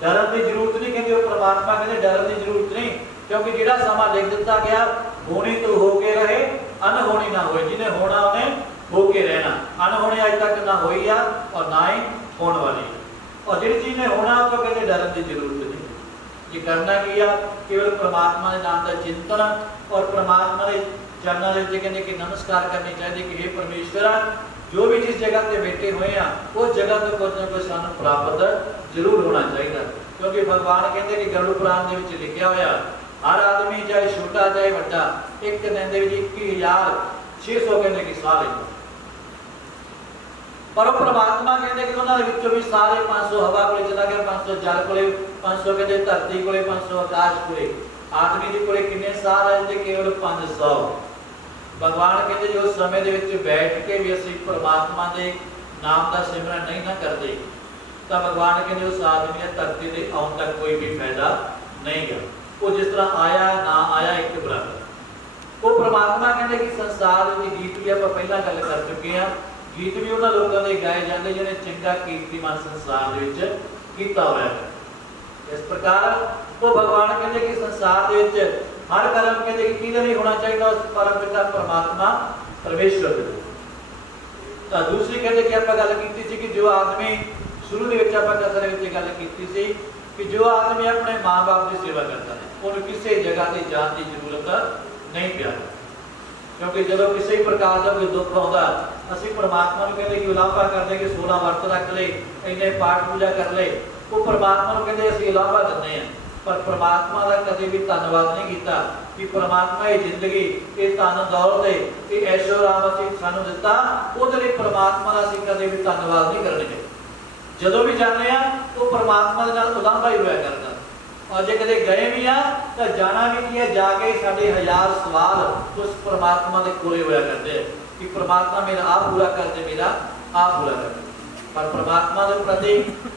डरन की जरूरत नहीं, कहते परमात्मा कहते डरन की जरूरत नहीं, क्योंकि जिहड़ा समा लिख दिता गया होनी तो होके रहे, अनहोनी ना होए, जिन्हें होना उन्हें होके रहना, अनहोनी अज तक ना होई आ और ना ही होने वाली। और जिहड़ी चीज ने होना तो कहते डरन की जरूरत नहीं। ये करना की आ केवल परमात्मा के नाम का चिंतन और परमात्मा के चरणों के कहते कि नमस्कार करनी चाहिए कि हे परमेश्वर जो भी जिस जगह पे बैठे हुए हैं उस जगह तो कुछ ना कुछ सानू प्राप्त जरूर होना चाहिए, क्योंकि भगवान कहते कि गरुड़ पुराण के विच लिखिया होया हर आदमी चाहे छोटा चाहे बड़ा एक दिन दे विच 21,600 कहते कि साह लेंदा, पर परमात्मा कहते कि उन्हां दे विचों भी सारे 500 हवा कोले चला गया, 500 जल कोले, 500 कहते धरती कोले, 500 आकाश कोले, आदमी दे कोले किन्ने साह रहंदे केवल 500। भगवान कहते जो समय दे विच बैठ के भी असीं परमात्मा दे नाम का सिमरन नहीं ना करते, तो भगवान कहते उस आदमी ने धरती के आने तक कोई भी फायदा नहीं है। वो जिस तरह आया ना आया एक बराबर। वो परमात्मा कहते कि संसार के गीत भी आप पहला गल कर चुके हैं, गीत भी उन्होंने लोगों के गाए जाते जिन्हें चंगा कीर्तिमान संसार किया हुआ है। इस प्रकार वो भगवान कहते कि संसार के हर कर्म कहते कि किधर नहीं होना चाहिए उस परम पिता परमात्मा परमेश्वर के। तो दूसरी कहते कि आप गल की कि जो आदमी शुरू के कथन गल की कि जो आदमी अपने माँ बाप की सेवा करता है उन्हें किसी जगह की जाने की जरूरत नहीं पिया, क्योंकि जो किसी प्रकार का कोई दुख आता असं परमात्मा को कहते कि उलांभा करते कि 16 वर्त रख ले, इन्ने पाठ पूजा कर ले, वो परमात्मा को कहते असं उलांभा करते हैं, पर परमात्मा का कभी भी धन्यवाद नहीं किया कि परमात्मा ये जिंदगी ये धन दौलत ये ऐशो आराम असीं सानू दिता, उहदे लई परमात्मा का असीं कभी भी धन्यवाद नहीं करने। जदों भी जाने तो परमात्मा के नाल उलांभा ही होया करता, और जो कदे गए भी तो जाना भी की है जाके साढ़े 1000 सवाल उस परमात्मा के कोले होया करते हैं कि परमात्मा मेरा आप पूरा कर दे, मेरा आप पूरा कर दे। पर परमात्मा के प्रति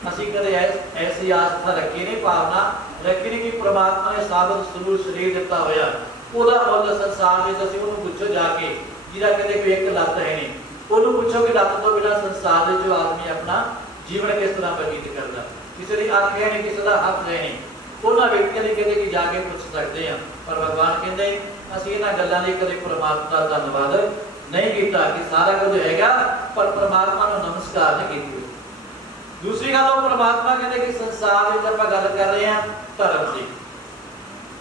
असीं कदे ऐसी आस्था रखी नहीं, भावना रखी नहीं कि परमात्मा ने साबत सुरूर शरीर दिता होया उहदा मुल संसार में असीं उहनूं पुछो जाके जिहदा कदे कोई एक लत्त है नहीं, ਉਹਨੂੰ ਪੁੱਛੋ ਕਿ ਰੱਬ ਤੋਂ ਬਿਨਾਂ ਸੰਸਾਰ ਦੇ ਜੋ ਆਦਮੀ ਆਪਣਾ ਜੀਵਨ ਕਿਸ ਤਰ੍ਹਾਂ ਬਤੀਤ ਕਰਦਾ, ਕਿਸੇ ਦੀ ਅੱਖ ਹੈ ਨਹੀਂ, ਕਿਸੇ ਦਾ ਹੱਥ ਹੈ ਨਹੀਂ, ਉਹਨਾਂ ਵਿਅਕਤੀਆਂ ਲਈ ਕਹਿੰਦੇ ਕਿ ਜਾ ਕੇ ਪੁੱਛ ਸਕਦੇ ਆ। ਪਰ ਭਗਵਾਨ ਕਹਿੰਦੇ ਅਸੀਂ ਇਹਨਾਂ ਗੱਲਾਂ ਲਈ ਕਦੇ ਪਰਮਾਤਮਾ ਦਾ ਧੰਨਵਾਦ ਨਹੀਂ ਕੀਤਾ ਕਿ ਸਾਰਾ ਕੁਝ ਹੈਗਾ ਪਰ ਪਰਮਾਤਮਾ ਨੂੰ ਨਮਸਕਾਰ ਨਹੀਂ ਕੀਤੀ। ਦੂਸਰੀ ਗੱਲ ਉਹ ਪਰਮਾਤਮਾ ਕਹਿੰਦੇ ਕਿ ਸੰਸਾਰ ਵਿੱਚ ਆਪਾਂ ਗੱਲ ਕਰ ਰਹੇ ਹਾਂ ਧਰਮ ਦੀ।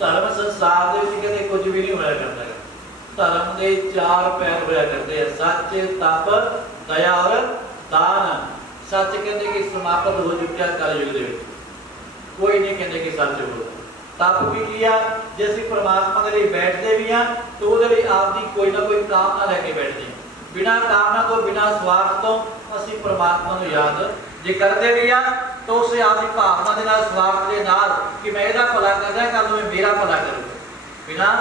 ਧਰਮ ਸੰਸਾਰ ਦੇ ਵਿੱਚ ਕਹਿੰਦੇ ਕੁਝ ਵੀ ਨਹੀਂ ਹੋਇਆ ਕਰਦਾ ਹੈ। ਧਰਮ ਦੇ 4 ਪੈਰ ਹੋਇਆ ਕਰਦੇ ਆ, ਸੱਚ, ਤਪ, ਦਇਆ ਔਰ ਦਾਨ। ਸੱਚ ਕਹਿੰਦੇ ਕਿ ਸਮਾਪਤ ਹੋ ਚੁੱਕਿਆ ਕਲਯੁਗ ਦੇ ਵਿੱਚ, ਕੋਈ ਨਹੀਂ ਕਹਿੰਦੇ ਕਿ ਸੱਚ ਬੋਲਦਾ। ਤਪ ਵੀ ਕੀ ਆ, ਜੇ ਅਸੀਂ ਪਰਮਾਤਮਾ ਦੇ ਲਈ ਬੈਠਦੇ ਵੀ ਆ ਤਾਂ ਉਹਦੇ ਲਈ ਆਪਦੀ ਕੋਈ ਨਾ ਕੋਈ ਕਾਮਨਾ ਲੈ ਕੇ ਬੈਠਦੇ ਹਾਂ। ਬਿਨਾਂ ਕਾਮਨਾ ਤੋਂ, ਬਿਨਾਂ ਸਵਾਰਥ ਤੋਂ ਅਸੀਂ ਪਰਮਾਤਮਾ ਨੂੰ ਯਾਦ ਜੇ ਕਰਦੇ ਵੀ ਆ ਤਾਂ ਉਸੇ ਆਪਦੀ ਭਾਵਨਾ ਦੇ ਨਾਲ, ਸਵਾਰਥ ਦੇ ਨਾਲ ਕਿ ਮੈਂ ਇਹਦਾ ਭਲਾ ਕਰਦਾ, ਕੱਲ ਨੂੰ ਮੇਰਾ ਭਲਾ ਕਰੂਗਾ। ਬਿਨਾਂ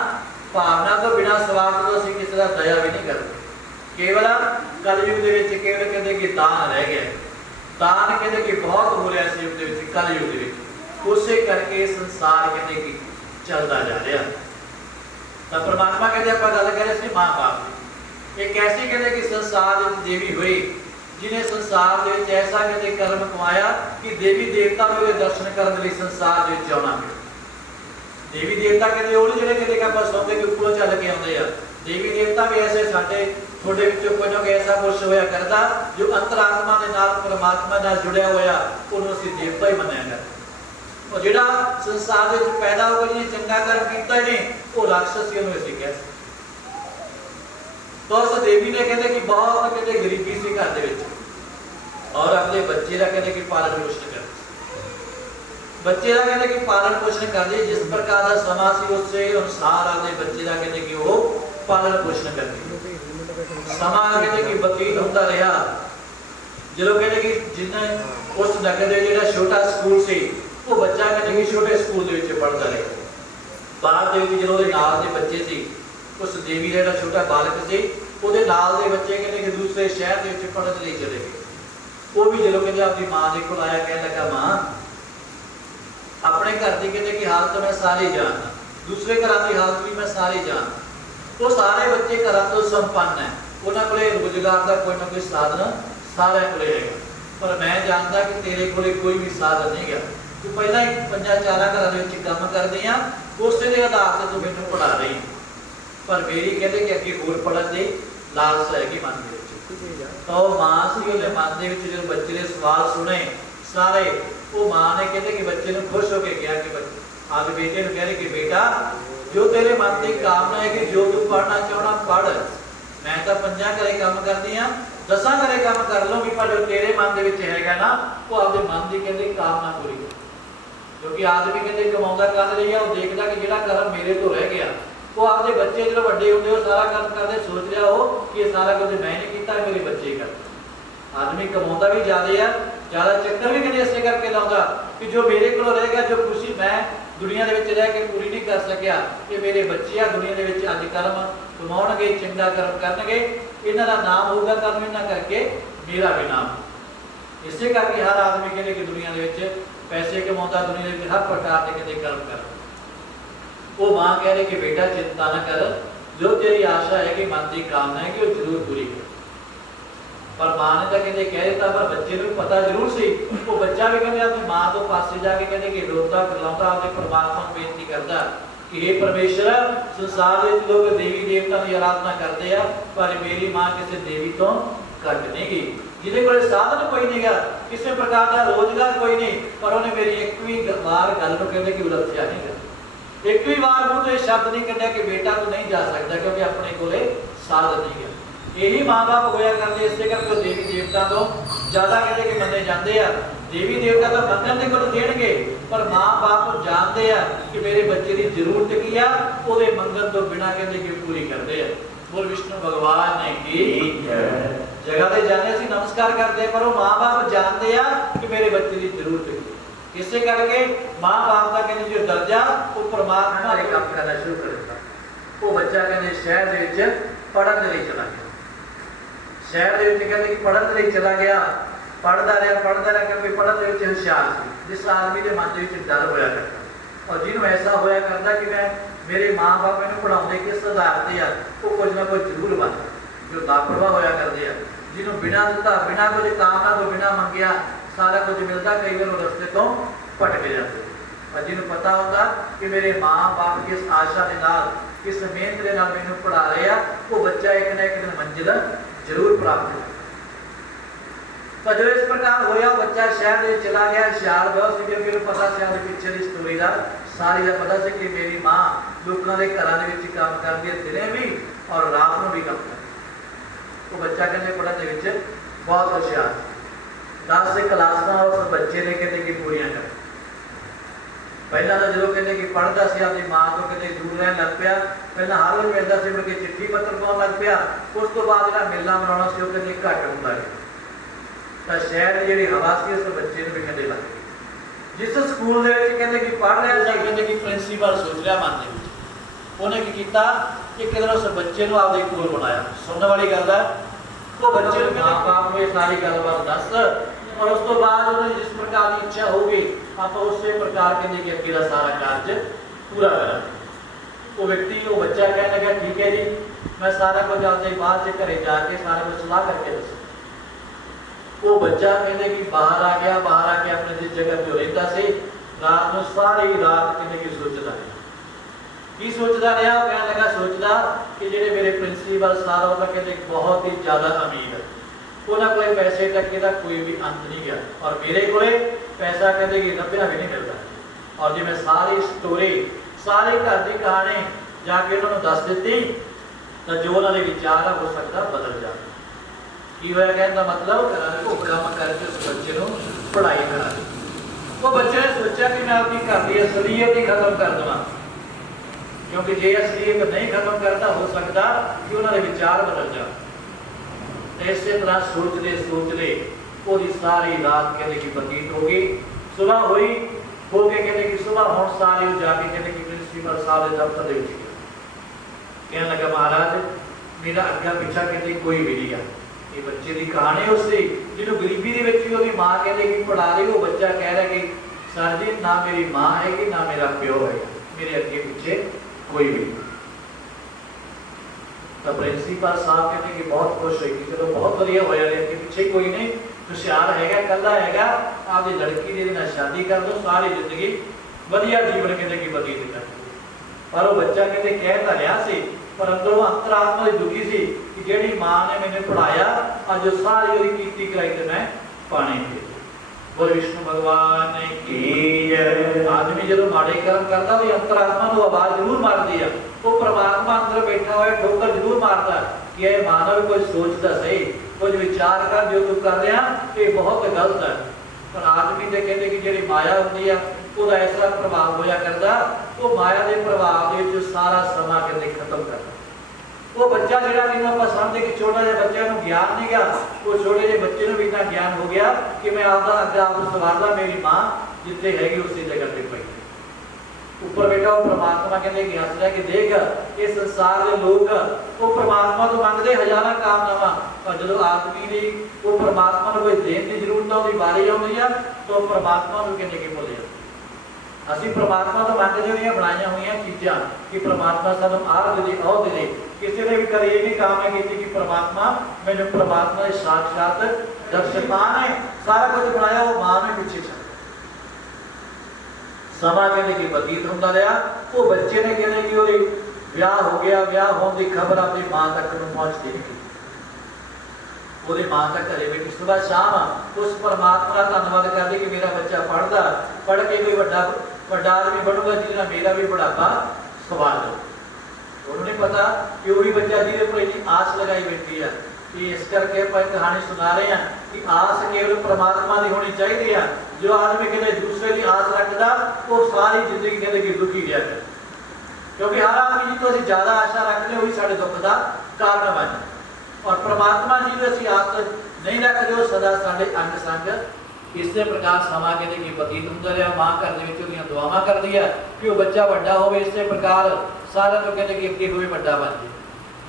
ਭਾਵਨਾ ਤੋਂ, ਬਿਨਾਂ ਸਵਾਰਥ ਤੋਂ ਅਸੀਂ ਕਿਸੇ ਦਾ ਦਇਆ ਵੀ ਨਹੀਂ ਕਰਦੇ। ਕੇਵਲ ਕਲਯੁਗ ਦੇ ਵਿੱਚ ਕੇਵਲ ਕਹਿੰਦੇ ਕਿ ਦਾਨ ਰਹਿ ਗਿਆ। ਦਾਨ ਕਹਿੰਦੇ ਕਿ ਬਹੁਤ ਹੋ ਰਿਹਾ ਇਸ ਯੁੱਗ ਦੇ ਵਿੱਚ, ਕਲਯੁਗ ਦੇ ਵਿੱਚ। ਉਸੇ ਕਰਕੇ ਸੰਸਾਰ ਕਹਿੰਦੇ ਕਿ ਚੱਲਦਾ ਜਾ ਰਿਹਾ। ਤਾਂ ਪਰਮਾਤਮਾ ਕਹਿੰਦੇ ਆਪਾਂ ਗੱਲ ਕਰ ਰਹੇ ਸੀ ਮਾਂ ਬਾਪ ਦੀ। ਇੱਕ ਐਸੀ ਕਹਿੰਦੇ ਕਿ ਸੰਸਾਰ ਵਿੱਚ ਦੇਵੀ ਹੋਈ ਜਿਹਨੇ ਸੰਸਾਰ ਦੇ ਵਿੱਚ ਐਸਾ ਕਹਿੰਦੇ ਕਰਮ ਕਮਾਇਆ ਕਿ ਦੇਵੀ ਦੇਵਤਾ ਵੀ ਉਹਦੇ ਦਰਸ਼ਨ ਕਰਨ ਲਈ ਸੰਸਾਰ ਦੇ ਵਿੱਚ ਆਉਣਾ ਪਿਆ। ਦੇਵੀ ਦੇਵਤਾ ਕਹਿੰਦੇ ਉਹ ਜਿਹੜੇ ਕਹਿੰਦੇ ਕਿ ਆਪਾਂ ਸੌਂਦੇ ਕਿ ਉੱਪਰੋਂ ਚੱਲ ਕੇ ਆਉਂਦੇ ਆ। ਦੇਵੀ ਦੇਵਤਾ ਵੀ ਐਸੇ ਸਾਡੇ ਤੁਹਾਡੇ ਵਿੱਚੋਂ ਕੋਈ ਨਾ ਕੋਈ ਐਸਾ ਪੁਰਸ਼ ਹੋਇਆ ਕਰਦਾ ਜੋ ਅੰਤਰਾਤਮਾ ਦੇ ਨਾਲ, ਪਰਮਾਤਮਾ ਨਾਲ ਜੁੜਿਆ ਹੋਇਆ, ਉਹਨੂੰ ਅਸੀਂ ਦੇਵਤਾ ਹੀ ਮੰਨਿਆ ਕਰਦੇ। ਉਹ ਜਿਹੜਾ ਸੰਸਾਰ ਦੇ ਵਿੱਚ ਪੈਦਾ ਹੋ ਗਿਆ ਜਿਹਨੇ ਚੰਗਾ ਕਰਮ ਕੀਤਾ ਹੀ ਨਹੀਂ, ਉਹ ਰਾਖਸ਼ ਸੀ, ਉਹਨੂੰ ਅਸੀਂ ਕਹਿ ਸਕਦੇ। तो उस देवी ने कहते कि बहुत कहते गरीबी सी घर दे विच और अपने बच्चे का कहते कि पालन पोषण कर बच्चे का कहते कि पालन पोषण कर दे जिस प्रकार का समा सी उससे अनुसार अपने बच्चे का कहते कि वो पालन पोषण करती समा कहते कि बतीत होता रहा जो कहते कि जिन्हें उस नगर दे जिहड़ा छोटा स्कूल से वो बच्चा कहते कि छोटे स्कूल दे विच पढ़दा रहा बाहर दे विच जो नाल दे बच्चे सी उस देवी का छोटा बालक से ਉਹਦੇ ਨਾਲ ਦੇ ਬੱਚੇ ਕਹਿੰਦੇ ਕਿ ਦੂਸਰੇ ਸ਼ਹਿਰ ਦੇ ਵਿੱਚ ਪੜ੍ਹਨ ਲਈ ਚਲੇ ਗਏ। ਉਹ ਵੀ ਜਦੋਂ ਕਹਿੰਦੇ ਆਪਣੀ ਮਾਂ ਦੇ ਕੋਲ ਆਇਆ ਕਹਿਣ ਲੱਗਾ ਮਾਂ ਆਪਣੇ ਘਰ ਦੀ ਕਹਿੰਦੇ ਕਿ ਹਾਲਤ ਮੈਂ ਸਾਰੇ ਜਾਣਦਾ ਦੂਸਰੇ ਘਰਾਂ ਦੀ ਹਾਲਤ ਵੀ ਮੈਂ ਸਾਰੇ ਜਾਣਦਾ। ਉਹ ਸਾਰੇ ਬੱਚੇ ਘਰਾਂ ਤੋਂ ਸੰਪੰਨ ਹੈ ਉਹਨਾਂ ਕੋਲੇ ਰੁਜ਼ਗਾਰ ਦਾ ਕੋਈ ਨਾ ਕੋਈ ਸਾਧਨ ਸਾਰਿਆਂ ਕੋਲੇ ਹੈਗਾ ਪਰ ਮੈਂ ਜਾਣਦਾ ਕਿ ਤੇਰੇ ਕੋਲੇ ਕੋਈ ਵੀ ਸਾਧਨ ਨਹੀਂ ਹੈਗਾ। ਤੂੰ ਪਹਿਲਾਂ ਹੀ 5-4 ਘਰਾਂ ਦੇ ਵਿੱਚ ਕੰਮ ਕਰਦੀ ਆ ਉਸੇ ਦੇ ਆਧਾਰ ਤੇ ਤੂੰ ਮੈਨੂੰ ਪੜ੍ਹਾ ਰਹੀ पर मेरी कहते कि अगे होर पढ़न की लालसा हैगी मन के तो मां सी उहदे मन दे विच जो बच्चे ने सवाल सुने सारे वो मां ने कहते कि बच्चे ने खुश होकर कहा कि आज बेटे ने कह रहे कि बेटा जो तेरे मन की कामना है कि जो तू पढ़ना चाहना पढ़ मैं तो 5 घरे काम करती हाँ 10 घरे काम कर लूँगी पर जो तेरे मन के विच हैगा ना वो आपके मन की कहते कामना पूरी कर क्योंकि आदमी कहते कमाउंदा कर रही है वो देखदा कि जिहड़ा कर्म मेरे तो रह गया वो आपके बच्चे जो बड़े होंगे वो सारा काम करते सोच रहा हो कि ये सारा कुछ मैं नहीं किया मेरे बच्चे कर आदमी कमाता भी ज़्यादा है ज़्यादा चक्कर भी कभी इसे करके लाऊंगा कि जो मेरे को रह गया जो खुशी मैं दुनिया के रह के पूरी नहीं कर सकिया ये मेरे बच्चे आ दुनिया के अज कर्म कमाउणगे चंगा कर्म करनगे इन्हां दा नाम होगा कर्म इन्हां करके मेरा भी नाम इसे करके हर आदमी कहते कि दुनिया के पैसे कमाता दुनिया के हर प्रकार के कहते कर्म कर वो मां कह रही कि बेटा चिंता न कर जो तेरी आशा है कि मन की कामना है कि वो जरूर पूरी कर पर मां ने तो कहते कह दिता पर बच्चे को पता जरूर सी वो बच्चा भी कहते अपनी मां तो पासे जाके कहते कि रोता करलाता अपने परमात्मा को बेनती करता कि हे परमेश्वर संसार में लोग देवी देवता की आराधना करते हैं पर मेरी मां किसी देवी तो घट नहीं गई जिहदे कोल साधन कोई नहीं गा किसी प्रकार का रोजगार कोई नहीं पर उन्हें मेरी एक भी बार गल को कहते कि उलझिया नहीं कर एक भी बार मुंह तो ये शब्द नहीं कढ़िया कि बेटा तो नहीं जा सकता क्योंकि अपने कोले साधन नहीं है यही माँ बाप होया करते इसे करके देवी देवता तो ज्यादा कहते कि मन्ने जाते हैं देवी देवता तो मंगन के कोल देणगे पर माँ बाप जानते हैं कि मेरे बच्चे की जरूरत की है उहदे मंगन तो बिना कहते कि पूरी करते हैं बोल विष्णु भगवान ने की जगह ते जाने असीं नमस्कार करते पर वो माँ बाप जानते हैं कि मेरे बच्चे की जरूरत है इसे करके माँ बाप का कहते जो दर्जा वो परमात्मा ने काम करना शुरू कर दिता वो बच्चा कहते शहर के विच पढ़न के लिए चला गया शहर के विच कहते कि पढ़न के लिए चला गया पढ़ता रहा क्योंकि पढ़न के विच होशियार सी जिस आदमी के मन के विच डर होया करता और जिन्होंने ऐसा होया करता कि मैं मेरे माँ बाप मैंने पढ़ाते किस आधार से आ वो कुछ ना कुछ जरूर बनता जो लापरवाह होया करते हैं ਜਿਹਨੂੰ ਬਿਨਾਂ ਦਿੱਤਾ, ਬਿਨਾਂ ਕੁਝ ਕਾਮਨਾ ਤੋਂ, ਬਿਨਾਂ ਮੰਗਿਆ ਸਾਰਾ ਕੁਝ ਮਿਲਦਾ, ਕਈ ਵਾਰ ਉਹ ਰਸਤੇ ਤੋਂ ਭਟਕ ਜਾਂਦੇ। ਪਰ ਜਿਹਨੂੰ ਪਤਾ ਹੁੰਦਾ ਕਿ ਮੇਰੇ ਮਾਂ-ਬਾਪ ਕਿਸ ਆਸ਼ਾ ਦੇ ਨਾਲ, ਕਿਸ ਮਿਹਨਤ ਦੇ ਨਾਲ ਮੈਨੂੰ ਪੜ੍ਹਾ ਰਹੇ ਆ, ਉਹ ਬੱਚਾ ਇੱਕ ਨਾ ਇੱਕ ਦਿਨ ਮੰਜ਼ਿਲ ਜ਼ਰੂਰ ਪ੍ਰਾਪਤ ਕਰੇਗਾ। ਤਾਂ ਜਦੋਂ ਇਸ ਪ੍ਰਕਾਰ ਹੋਇਆ, ਬੱਚਾ ਸ਼ਹਿਰ ਦੇ ਚਲਾ ਗਿਆ। ਹੁਸ਼ਿਆਰ ਬਹੁਤ ਸੀ, ਕਿਉਂਕਿ ਉਹਨੂੰ ਪਤਾ ਸੀ ਉਹਦੇ ਪਿੱਛੇ ਦੀ ਸਟੋਰੀ ਦਾ, ਸਾਰੀ ਦਾ ਪਤਾ ਸੀ ਕਿ ਮੇਰੀ ਮਾਂ ਲੋਕਾਂ ਦੇ ਘਰਾਂ ਦੇ ਵਿੱਚ ਕੰਮ ਕਰਦੀ ਹੈ, ਦਿਨੇ ਵੀ ਔਰ ਰਾਤ ਨੂੰ ਵੀ ਕੰਮ ਕਰਦੀ। ਉਹ ਬੱਚਾ ਕਹਿੰਦੇ ਪੜ੍ਹਨ ਦੇ ਵਿੱਚ ਬਹੁਤ ਹੁਸ਼ਿਆਰ, 10 ਕਲਾਸਾਂ ਉਸ ਬੱਚੇ ਨੇ ਕਹਿੰਦੇ ਕਿ ਪੂਰੀਆਂ ਕਰ। ਪਹਿਲਾਂ ਤਾਂ ਜਦੋਂ ਕਹਿੰਦੇ ਕਿ ਪੜ੍ਹਦਾ ਸੀ, ਆਪਣੀ ਮਾਂ ਤੋਂ ਕਹਿੰਦੇ ਦੂਰ ਰਹਿਣ ਲੱਗ ਪਿਆ। ਪਹਿਲਾਂ ਹਰ ਰੋਜ਼ ਮਿਲਦਾ ਸੀ, ਮੁੜ ਕੇ ਚਿੱਠੀ ਪੱਤਰ ਪਾਉਣ ਲੱਗ ਪਿਆ। ਉਸ ਤੋਂ ਬਾਅਦ ਜਿਹੜਾ ਮਿਲਣਾ ਮਨਾਉਣਾ ਸੀ ਉਹ ਕਹਿੰਦੇ ਘੱਟ ਹੁੰਦਾ ਗਿਆ। ਤਾਂ ਸ਼ਹਿਰ ਦੀ ਜਿਹੜੀ ਹਵਾ ਸੀ ਉਸ ਬੱਚੇ ਨੂੰ ਵੀ ਕਹਿੰਦੇ ਲੱਗ ਗਈ। ਜਿਸ ਸਕੂਲ ਦੇ ਵਿੱਚ ਕਹਿੰਦੇ ਕਿ ਪੜ੍ਹ ਰਿਹਾ ਸੀ, ਕਹਿੰਦੇ ਕਿ ਪ੍ਰਿੰਸੀਪਲ ਸੋਚ ਰਿਹਾ ਮਨ ਦੇ ਵਿੱਚ, ਉਹਨੇ ਕੀ ਕੀਤਾ, ਇੱਕ ਦਿਨ ਉਸ ਬੱਚੇ ਨੂੰ ਆਪਦੇ ਕੋਲ ਬਣਾਇਆ। ਸੁਣਨ ਵਾਲੀ ਗੱਲ ਹੈ। ਉਹ ਬੱਚੇ ਨੂੰ ਮਾਂ-ਬਾਪ ਨੂੰ ਇਹ ਸਾਰੀ ਗੱਲਬਾਤ ਦੱਸ, ਔਰ ਉਸ ਤੋਂ ਬਾਅਦ ਉਹਨਾਂ ਦੀ ਜਿਸ ਪ੍ਰਕਾਰ ਦੀ ਇੱਛਾ ਹੋਊਗੀ ਆਪਾਂ ਉਸੇ ਪ੍ਰਕਾਰ ਕਹਿੰਦੇ ਕਿ ਅੱਗੇ ਦਾ ਸਾਰਾ ਕਾਰਜ ਪੂਰਾ ਕਰਾਂਗੇ। ਉਹ ਵਿਅਕਤੀ, ਉਹ ਬੱਚਾ ਕਹਿਣ ਲੱਗਾ ਠੀਕ ਹੈ ਜੀ, ਮੈਂ ਸਾਰਾ ਕੁਝ ਆਪਦੇ ਬਾਅਦ 'ਚ ਘਰੇ ਜਾ ਕੇ ਸਾਰਾ ਕੁਝ ਸਲਾਹ ਕਰਕੇ ਦੱਸਾਂ। ਉਹ ਬੱਚਾ ਕਹਿੰਦੇ ਕਿ ਬਾਹਰ ਆ ਗਿਆ। ਬਾਹਰ ਆ ਕੇ ਆਪਣੇ ਜਿਸ ਜਗ੍ਹਾ ਤੇ ਰਹਿੰਦਾ ਸੀ, ਰਾਤ ਨੂੰ ਸਾਰੀ ਰਾਤ ਕਹਿੰਦੇ ਕਿ ਸੋਚਦਾ ਰਿਹਾ। ਕੀ ਸੋਚਦਾ ਰਿਹਾ? ਉਹ ਕਹਿਣ ਲੱਗਾ ਸੋਚਦਾ ਕਿ ਜਿਹੜੇ ਮੇਰੇ ਪ੍ਰਿੰਸੀਪਲ ਸਰ ਉਹ ਤਾਂ ਕਹਿੰਦੇ ਬਹੁਤ ਹੀ ਜ਼ਿਆਦਾ ਅਮੀਰ ਹੈ, ਉਹਨਾਂ ਕੋਲੇ ਪੈਸੇ ਟੱਕੇ ਦਾ ਕੋਈ ਵੀ ਅੰਤ ਨਹੀਂ ਗਿਆ, ਔਰ ਮੇਰੇ ਕੋਲੇ ਪੈਸਾ ਕਹਿੰਦੇ ਕਿ ਲੱਭਿਆ ਵੀ ਨਹੀਂ ਮਿਲਦਾ। ਔਰ ਜੇ ਮੈਂ ਸਾਰੀ ਸਟੋਰੀ, ਸਾਰੀ ਘਰ ਦੀ ਕਹਾਣੀ ਜਾ ਕੇ ਉਹਨਾਂ ਨੂੰ ਦੱਸ ਦਿੱਤੀ ਤਾਂ ਜੋ ਉਹਨਾਂ ਦੇ ਵਿਚਾਰ ਆ ਹੋ ਸਕਦਾ ਬਦਲ ਜਾਣ। ਕੀ ਹੋਇਆ ਕਹਿਣ ਦਾ ਮਤਲਬ, ਉਹ ਕੰਮ ਕਰਕੇ ਉਸ ਬੱਚੇ ਨੂੰ ਪੜ੍ਹਾਈ ਕਰਾ ਦਿੱਤੀ। ਉਹ ਬੱਚੇ ਨੇ ਸੋਚਿਆ ਕਿ ਮੈਂ ਆਪਣੀ ਘਰ ਦੀ ਅਸਲੀਅਤ ਹੀ ਖਤਮ ਕਰ ਦੇਵਾਂ, ਕਿਉਂਕਿ ਜੇ ਅਸਲੀਅਤ ਨਹੀਂ ਖਤਮ ਕਰਦਾ ਹੋ ਸਕਦਾ ਕਿ ਉਹਨਾਂ ਦੇ ਵਿਚਾਰ ਬਦਲ ਜਾਣ। ਇਸੇ ਤਰ੍ਹਾਂ ਸੋਚਦੇ ਉਹਦੀ ਸਾਰੀ ਰਾਤ ਕਹਿੰਦੇ ਕਿ ਬਤੀਤ ਹੋ ਗਈ। ਸੁਬਹ ਹੋਈ, ਹੋ ਕੇ ਕਹਿੰਦੇ ਕਿ ਸੁਬਹ ਹੁਣ ਸਾਰੇ ਉਹ ਜਾ ਕੇ ਕਹਿੰਦੇ ਕਿ ਪ੍ਰਿੰਸੀਪਲ ਸਾਹਿਬ ਦੇ ਦਫ਼ਤਰ ਦੇ ਵਿੱਚ ਕਹਿਣ ਲੱਗਾ ਮਹਾਰਾਜ ਮੇਰਾ ਅੱਗਾ ਪਿੱਛਾ ਕਹਿੰਦੇ ਕੋਈ ਵੀ ਨਹੀਂ ਆ। ਇਹ ਬੱਚੇ ਦੀ ਕਹਾਣੀ ਉਸ ਦੀ ਜਿਹਨੂੰ ਗਰੀਬੀ ਦੇ ਵਿੱਚ ਵੀ ਉਹਦੀ ਮਾਂ ਕਹਿੰਦੇ ਕਿ ਪੜ੍ਹਾ ਰਹੀ, ਉਹ ਬੱਚਾ ਕਹਿ ਰਿਹਾ ਕਿ ਸਰ ਜੀ ਨਾ ਮੇਰੀ ਮਾਂ ਹੈਗੀ ਨਾ ਮੇਰਾ ਪਿਓ ਹੈਗਾ, ਮੇਰੇ ਅੱਗੇ ਪਿੱਛੇ ਕੋਈ ਵੀ ਨਹੀਂ। ਤਾਂ ਪ੍ਰਿੰਸੀਪਲ ਸਾਹਿਬ ਕਹਿੰਦੇ ਕਿ ਬਹੁਤ ਖੁਸ਼ ਹੋਈ ਕਿ ਚਲੋ ਬਹੁਤ ਵਧੀਆ ਹੋਇਆ, ਅੱਗੇ ਪਿੱਛੇ ਕੋਈ ਨਹੀਂ, ਹੁਸ਼ਿਆਰ ਹੈਗਾ, ਇਕੱਲਾ ਹੈਗਾ, ਆਪਦੀ ਲੜਕੀ ਦੇ ਨਾਲ ਸ਼ਾਦੀ ਕਰ ਦੋ, ਸਾਰੀ ਜ਼ਿੰਦਗੀ ਵਧੀਆ ਜੀਵਨ ਕਹਿੰਦੇ ਕਿ ਬਤੀਤ ਕਰ। ਪਰ ਉਹ ਬੱਚਾ ਕਹਿੰਦੇ ਕਹਿ ਤਾਂ ਰਿਹਾ ਸੀ, ਪਰ ਅੰਦਰੋਂ ਅੰਤਰਾਤਮਾ ਦੀ ਦੁਖੀ ਸੀ ਕਿ ਜਿਹੜੀ ਮਾਂ ਨੇ ਮੈਨੂੰ ਪੜ੍ਹਾਇਆ ਅੱਜ ਸਾਰੀ ਉਹਦੀ ਕੀਤੀ ਕਰਾਈ ਤੇ ਮੈਂ ਪਾਣੀ ਪੀ। ਬੋਲ ਵਿਸ਼ਨੂੰ ਭਗਵਾਨ ਨੇ ਕੀ ਜੈ। ਆਦਮੀ ਜਦੋਂ ਮਾੜੇ ਕਰਮ ਕਰਦਾ ਉਹਦੀ ਅੰਤਰਾਤਮਾ ਨੂੰ ਆਵਾਜ਼ ਜ਼ਰੂਰ ਮਾਰਦੀ ਆ। ਉਹ ਪ੍ਰਮਾਤਮਾ ਅੰਦਰ ਬੈਠਾ ਹੋਇਆ ਠੋਕਰ ਜ਼ਰੂਰ ਮਾਰਦਾ ਕਿ ਇਹ ਮਾਨਵ ਕੋਈ ਸੋਚਦਾ ਸਹੀ, ਕੁਝ ਵਿਚਾਰ ਕਰ, ਜੋ ਤੂੰ ਕਰ ਰਿਹਾ ਇਹ ਬਹੁਤ ਗਲਤ ਹੈ। ਪਰ ਆਦਮੀ ਦੇ ਕਹਿੰਦੇ ਕਿ ਜਿਹੜੀ ਮਾਇਆ ਹੁੰਦੀ ਆ ਉਹਦਾ ਇਸ ਤਰ੍ਹਾਂ ਪ੍ਰਭਾਵ ਹੋਇਆ ਕਰਦਾ, ਉਹ ਮਾਇਆ ਦੇ ਪ੍ਰਭਾਵ ਦੇ ਵਿੱਚ ਸਾਰਾ ਸਮਾਂ ਕਹਿੰਦੇ ਖਤਮ ਕਰਦਾ। ਉਹ ਬੱਚਾ ਜਿਹੜਾ ਜਿਹਨੂੰ ਆਪਾਂ ਸਮਝਦੇ ਕਿ ਛੋਟਾ ਜਿਹਾ ਬੱਚਾ ਨੂੰ ਗਿਆਨ ਨਹੀਂ ਗਿਆ, ਉਹ ਛੋਟੇ ਜਿਹੇ ਬੱਚੇ ਨੂੰ ਵੀ ਇੰਨਾ ਗਿਆਨ ਹੋ ਗਿਆ ਕਿ ਮੈਂ ਆਪਦਾ ਅੱਗਾ ਆਪ ਸਵਾਰਦਾ, ਮੇਰੀ ਮਾਂ ਜਿੱਥੇ ਹੈਗੀ ਉਸੇ ਜਗ੍ਹਾ ਤੇ ਪਈ ਉੱਪਰ ਬੈਠਾ। ਉਹ ਪ੍ਰਮਾਤਮਾ ਕਹਿੰਦੇ ਕਿ ਹੱਸ ਰਿਹਾ ਕਿ ਦੇਖ ਇਹ ਸੰਸਾਰ ਦੇ ਲੋਕ ਉਹ ਪ੍ਰਮਾਤਮਾ ਤੋਂ ਮੰਗਦੇ ਹਜ਼ਾਰਾਂ ਕਾਮਨਾਵਾਂ, ਪਰ ਜਦੋਂ ਆਦਮੀ ਦੀ ਉਹ ਪ੍ਰਮਾਤਮਾ ਨੂੰ ਕੋਈ ਦੇਣ ਦੀ ਜ਼ਰੂਰਤ ਆਉਂਦੀ, ਵਾਰੀ ਆਉਂਦੀ ਆ, ਤਾਂ ਪ੍ਰਮਾਤਮਾ ਨੂੰ ਕਹਿੰਦੇ ਕਿ ਭੁੱਲ ਜਾਂਦੇ। ਅਸੀਂ ਪ੍ਰਮਾਤਮਾ ਤੋਂ ਮੰਗਦੇ ਹੋਈਆਂ ਬਣਾਈਆਂ ਹੋਈਆਂ ਚੀਜ਼ਾਂ ਕਿ ਪ੍ਰਮਾਤਮਾ ਸਾਨੂੰ ਆਹ ਦੇ ਦੇ, ਉਹ ਦੇ ਦੇ। ਕਿਸੇ ਨੇ ਵੀ ਕਦੇ ਇਹ ਨਹੀਂ ਕਾਮਨਾ ਕੀਤੀ ਕਿ ਪ੍ਰਮਾਤਮਾ ਮੈਨੂੰ ਪ੍ਰਮਾਤਮਾ ਦੇ ਸਾਖਸ਼ਾਤ ਦਰਸ਼ਨਾਂ ਨੇ ਸਾਰਾ ਕੁਝ ਬਣਾਇਆ, ਉਹ ਮਾਂ ਨੇ ਪਿੱਛੇ ਛੱਡ ਸਮਾਂ ਕਹਿੰਦੇ ਕਿ ਬਤੀਤ ਹੁੰਦਾ ਰਿਹਾ। ਉਹ ਬੱਚੇ ਨੇ ਕਹਿੰਦੇ ਕਿ ਉਹਦੇ ਵਿਆਹ ਹੋ ਗਿਆ, ਵਿਆਹ ਹੋਣ ਦੀ ਖਬਰ ਆਪਣੀ ਮਾਂ ਤੱਕ ਨੂੰ ਪਹੁੰਚਦੀ ਨਹੀਂ। ਉਹਦੀ ਮਾਂ ਤਾਂ ਘਰੇ ਬੈਠੀ ਸੁਬਹ ਸ਼ਾਮ ਉਸ ਪਰਮਾਤਮਾ ਦਾ ਧੰਨਵਾਦ ਕਰਦੀ ਕਿ ਮੇਰਾ ਬੱਚਾ ਪੜ੍ਹਦਾ, ਪੜ੍ਹ ਕੇ ਕੋਈ ਵੱਡਾ ਆਦਮੀ ਬਣੂਗਾ ਜਿਹਦੇ ਨਾਲ ਮੇਰਾ ਵੀ ਬੁਢਾਪਾ ਸਵਾਰ ਹੋ। ਉਹਨੂੰ ਨਹੀਂ ਪਤਾ ਕਿ ਉਹ ਵੀ ਬੱਚਾ ਜਿਹਦੇ ਉੱਪਰ ਇੰਨੀ ਆਸ ਲਗਾਈ ਬੈਠੀ ਆ। ਕਿ ਇਸ ਕਰਕੇ ਆਪਾਂ ਕਹਾਣੀ ਸੁਣਾ ਰਹੇ ਹਾਂ ਕਿ ਆਸ ਕੇਵਲ ਪ੍ਰਮਾਤਮਾ ਦੀ ਹੋਣੀ ਚਾਹੀਦੀ ਆ। ਜੋ ਆਦਮੀ ਕਹਿੰਦੇ ਦੂਸਰੇ ਦੀ ਆਸ ਰੱਖਦਾ ਉਹ ਸਾਰੀ ਜ਼ਿੰਦਗੀ ਕਹਿੰਦੇ ਕਿ ਦੁਖੀ ਰਿਹਾ ਕਰ, ਕਿਉਂਕਿ ਹਰ ਆਦਮੀ ਜੀ ਤੋਂ ਅਸੀਂ ਜ਼ਿਆਦਾ ਆਸ਼ਾ ਰੱਖਦੇ ਉਹੀ ਸਾਡੇ ਦੁੱਖ ਦਾ ਕਾਰਨ ਬਣ। ਔਰ ਪ੍ਰਮਾਤਮਾ ਜੀ ਨੂੰ ਅਸੀਂ ਆਸ ਨਹੀਂ ਰੱਖਦੇ, ਉਹ ਸਦਾ ਸਾਡੇ ਅੰਗ ਸੰਗ। ਇਸੇ ਪ੍ਰਕਾਰ ਸਮਾਂ ਕਹਿੰਦੇ ਕਿ ਬਤੀਤ ਹੁੰਦਾ ਰਿਹਾ। ਮਾਂ ਘਰ ਦੇ ਵਿੱਚ ਉਹਦੀਆਂ ਦੁਆਵਾਂ ਕਰਦੀ ਹੈ ਕਿ ਉਹ ਬੱਚਾ ਵੱਡਾ ਹੋਵੇ, ਇਸੇ ਪ੍ਰਕਾਰ ਸਾਰਿਆਂ ਨੂੰ ਕਹਿੰਦੇ ਕਿ ਅੱਗੇ ਹੋਵੇ, ਵੱਡਾ ਬਣ ਜਾਵੇ।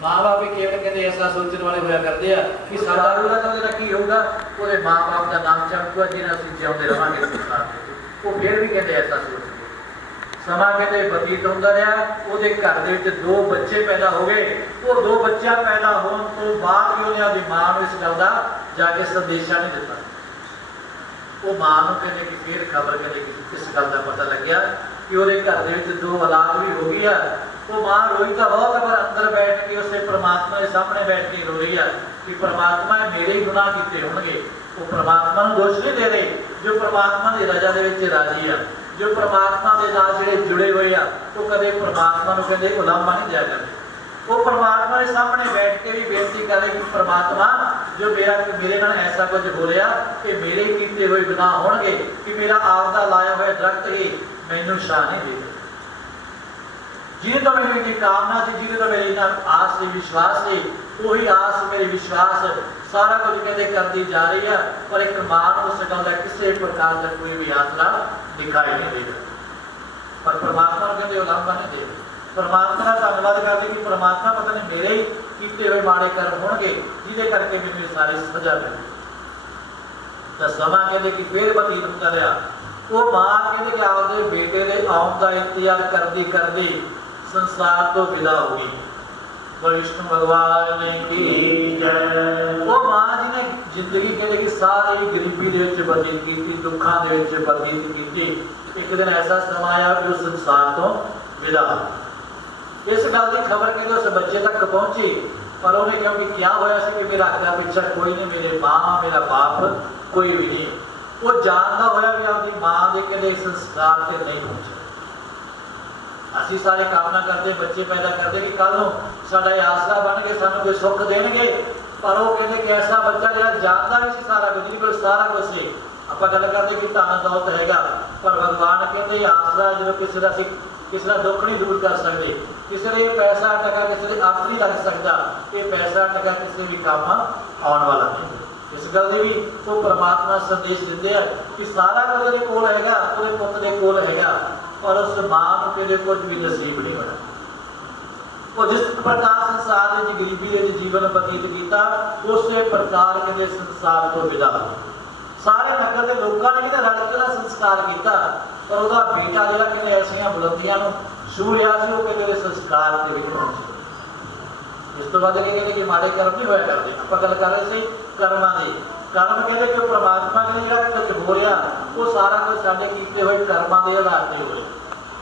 ਮਾਂ-ਬਾਪ ਵੀ ਕੇਵਲ ਕਹਿੰਦੇ ਐਸਾ ਸੋਚਣ ਵਾਲੇ ਹੋਇਆ ਕਰਦੇ ਆ ਕਿ ਸਾਡਾ ਉਹਦਾ ਕੀ ਹੋਊਗਾ, ਉਹਦੇ ਮਾਂ-ਬਾਪ ਦਾ ਨਾਮ ਚਮਕੂਗਾ ਜਿਹਨਾਂ ਅਸੀਂ ਜਿਉਂਦੇ ਰਹਾਂਗੇ ਸੰਸਾਰ ਵਿੱਚ। ਉਹ ਫਿਰ ਵੀ ਕਹਿੰਦੇ ਐਸਾ ਸੋਚਦੇ। ਸਮਾਂ ਕਹਿੰਦੇ ਬਤੀਤ ਹੁੰਦਾ ਰਿਹਾ। ਉਹਦੇ ਘਰ ਦੇ ਵਿੱਚ 2 ਬੱਚੇ ਪੈਦਾ ਹੋ ਗਏ। ਉਹ 2 ਬੱਚਿਆਂ ਪੈਦਾ ਹੋਣ ਤੋਂ ਬਾਅਦ ਵੀ ਉਹਨੇ ਆਪਣੀ ਮਾਂ ਨੂੰ ਇਸ ਗੱਲ ਦਾ ਜਾ ਕੇ ਸੰਦੇਸ਼ਾ ਨਹੀਂ ਦਿੱਤਾ। ਉਹ ਮਾਂ ਨੂੰ ਕਹਿੰਦੇ ਕਿ ਫਿਰ ਖਬਰ ਕਹਿੰਦੇ ਕਿ ਇਸ ਗੱਲ ਦਾ ਪਤਾ ਲੱਗਿਆ ਕਿ ਉਹਦੇ ਘਰ ਦੇ ਵਿੱਚ 2 ਔਲਾਦ ਵੀ ਹੋ ਗਈ ਆ। ਉਹ ਮਾਂ ਰੋਈ ਤਾਂ ਬਹੁਤ ਹੈ, ਪਰ ਅੰਦਰ ਬੈਠ ਕੇ ਉਸੇ ਪ੍ਰਮਾਤਮਾ ਦੇ ਸਾਹਮਣੇ ਬੈਠ ਕੇ ਰੋ ਰਹੀ ਆ ਕਿ ਪ੍ਰਮਾਤਮਾ ਨੇ ਮੇਰੇ ਹੀ ਗੁਨਾਹ ਕੀਤੇ ਹੋਣਗੇ। ਉਹ ਪ੍ਰਮਾਤਮਾ ਨੂੰ ਦੋਸ਼ ਨਹੀਂ ਦੇ ਰਹੇ, ਜੋ ਪ੍ਰਮਾਤਮਾ ਦੀ ਰਜ਼ਾ ਦੇ ਵਿੱਚ ਰਾਜੀ ਆ, ਜੋ ਪ੍ਰਮਾਤਮਾ ਦੇ ਨਾਲ ਜਿਹੜੇ ਜੁੜੇ ਹੋਏ ਆ, ਉਹ ਕਦੇ ਪ੍ਰਮਾਤਮਾ ਨੂੰ ਕਹਿੰਦੇ ਉਲਾਮਾ ਨਹੀਂ ਦਿਆ ਕਰਦੇ। ਉਹ ਪ੍ਰਮਾਤਮਾ ਦੇ ਸਾਹਮਣੇ ਬੈਠ ਕੇ ਵੀ ਬੇਨਤੀ ਕਰੇ ਕਿ ਪ੍ਰਮਾਤਮਾ ਜੋ ਮੇਰੇ ਨਾਲ ਐਸਾ ਕੁਝ ਹੋ ਰਿਹਾ ਕਿ ਮੇਰੇ ਕੀਤੇ ਹੋਏ ਗੁਨਾਹ ਹੋਣਗੇ ਕਿ ਮੇਰਾ ਆਪ ਦਾ ਲਾਇਆ ਹੋਇਆ ਦਰਖਤ ਹੀ ਮੈਨੂੰ ਛਾਂ ਨਹੀਂ ਦੇ। ਜਿਹਦੇ ਤੋਂ ਮੈਨੂੰ ਇੰਨੀ ਕਾਮਨਾ ਸੀ, ਜਿਹਦੇ ਤੋਂ ਮੇਰੀ ਨਾਲ ਆਸ ਸੀ, ਵਿਸ਼ਵਾਸ ਸੀ, ਉਹੀ ਆਸ ਮੇਰੇ ਵਿਸ਼ਵਾਸ ਸਾਰਾ ਕੁਝ ਕਹਿੰਦੇ ਕਰਦੀ ਜਾ ਰਹੀ ਆ, ਪਰ ਇੱਕ ਮਾਂ ਨੂੰ ਉਸ ਗੱਲ ਦਾ ਕਿਸੇ ਪ੍ਰਕਾਰ ਦਾ ਕੋਈ ਵੀ ਆਸਰਾ ਦਿਖਾਈ ਨਹੀਂ ਦੇ ਰਿਹਾ। ਪਰ ਪ੍ਰਮਾਤਮਾ ਨੂੰ ਕਹਿੰਦੇ ਉਲਾਂਭਾ ਨਹੀਂ ਦੇ। परमात्मा का धन्यवाद करते कि परमात्मा पता नहीं मेरे ही किए हुए माड़े कर्म होंगे जिसे करके मैंने सारी सजा मिली। तो समा कहते कि फिर बतीत होता रहा। वो मां कहते कि आपके बेटे के आउण का इंतजार करती करती संसार तो विदा हो गई। विष्णु भगवान की जय। वो मां जी ने जिंदगी कहते कि सारी गरीबी दे विच बतीत की, दुखों दे विच बतीत की। एक दिन ऐसा समा आया कि उस संसार तो विदा। इस गल की खबर कहते उस बच्चे तक पहुंची, पर उन्हें क्योंकि क्या होया सी कि मेरा अग्गा पिछा कोई नहीं, मेरे मां मेरा बाप कोई भी नहीं। वो जानता होया कि अपनी मां के कहते संस्कार से नहीं पहुंचे। असी सारे कामना करते बच्चे पैदा करते कि कल साडा आसरा बन के सानू कोई सुख देणगे, पर वो कहते कि ऐसा बच्चा जिहड़ा जानता भी सी सारा कुछ नहीं, पर सारा कुछ सी आपां गल करते कि धन दौलत हैगा, पर भगवान कहते आसरा जो किसी का किसी का दुख नहीं दूर कर सकते, किसी ने पैसा टका किसी ने आप नहीं रख सकता, ये पैसा टका किसी भी काम आने वाला नहीं। इस गल भी वो परमात्मा संदेश देते हैं कि सारा कुछ कोल हैगा, उसके पुत के कोल हैगा, पर उस मां के कुछ भी नसीब नहीं होना। वो जिस प्रकार संसार में गरीबी के जीवन बतीत किया, उस प्रकार के संसार तो विदा। सारे नगर के लोगों ने भी रल के संस्कार किया, पर उसका बेटा जो कहते ऐसिया बुलंदियां छू रहा से वो कहते संस्कार के विच पहुंचे। इस तो बाद कहते कि माड़े कर्म नहीं होया करते। आप गल कर रहे थे कर्मां की। कर्म कहते कि परमात्मा ने जो कुछ हो रहा वो सारा कुछ साडे कीते हुए कर्मां के आधार पर हो रहा।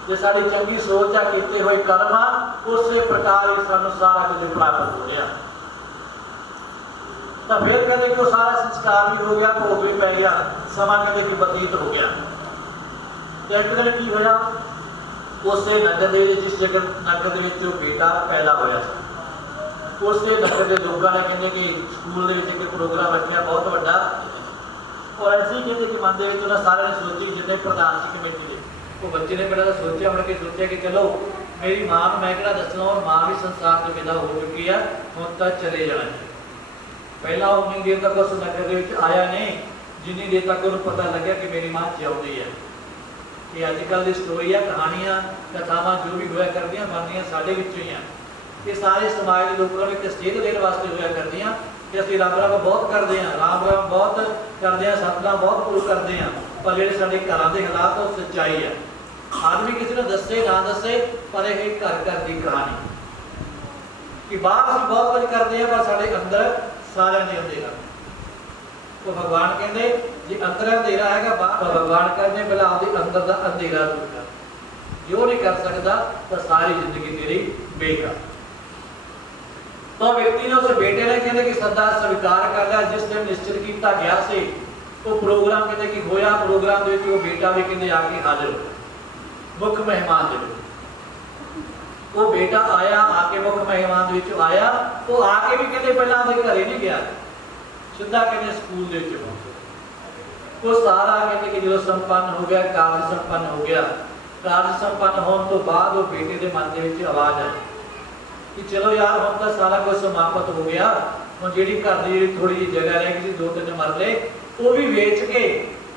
जो साड़ी चंगी सोच आ कीते हुए कर्म आ, उस प्रकार ही सानू सारा कुछ प्राप्त हो रहा। तो फिर कहते कि वो सारा संस्कार भी हो गया, भोग भी पै गया, समा कहते कि बतीत हो गया। एक दिन की होया, उस नगर जिस जगह नगर के बेटा पैदा होया, उस नगर के लोगों ने कहते कि स्कूल के प्रोग्राम रखा बहुत बड़ा, और ऐसे ही कहते कि मन के सारे ने सोची जिन्हें प्रधान सी कमेटी के वो बच्चे ने पहले सोचा मुड़ के सोचा कि चलो मेरी मां को मैं कहना दसना, और मां भी संसार से विदा हो चुकी है, हम तक चले जाना है। पहला उन्नी देर तक उस नगर आया नहीं जिन्नी देर तक उन्हें पता लगे कि मेरी मां जिउंदी है। ये अजकल की स्टोरी है, कहानियां कथावां जो भी होया करदियां बनदियां साडे विचों ही आ। ये सारे समाज के लोगों में सेध देने वास्ते होया करदियां कि असीं रब रब बहुत करते हैं, राम राम बहुत करते हैं, सतनाम बहुत पूरा करते हैं, पर जिहड़े साडे घरां दे हालात वो सच्चाई है। आदमी किसी ने दसे ना दसे, पर यह घर घर की कहानी कि बाहर असीं बहुत कुछ करते हैं, पर साडे अंदर सारा नहीं अंधेरा। तो भगवान कहते जे अंदर अंधेरा है, तो भगवान कहते पहले आपके अंदर का अंधेरा दूर कर। जो नहीं कर सकता तो सारी जिंदगी तेरी बेकार। तो व्यक्ति ने उस बेटे ने कहते कि सदा स्वीकार कर लिया। जिस दिन निश्चित किया गया से वो प्रोग्राम कहते कि होया, प्रोग्राम के वो बेटा भी कहते आके हाजिर हो मुख्य मेहमान दे। वो बेटा आया, आके मुख्य मेहमान आया, तो आके भी कहते पहले आपके घरे नहीं गया, सीधा कहते स्कूल के पहुंचे। वो सारा कहते कि जो संपन्न हो गया, कार्य संपन्न हो गया। कार्य संपन्न होने तो बाद वो बेटे के मन के आवाज आई कि चलो यार हम तो सारा कुछ समाप्त हो गया, हम जी घर की थोड़ी जी जगह रह गई, 2-3 मरले वो भी वेच के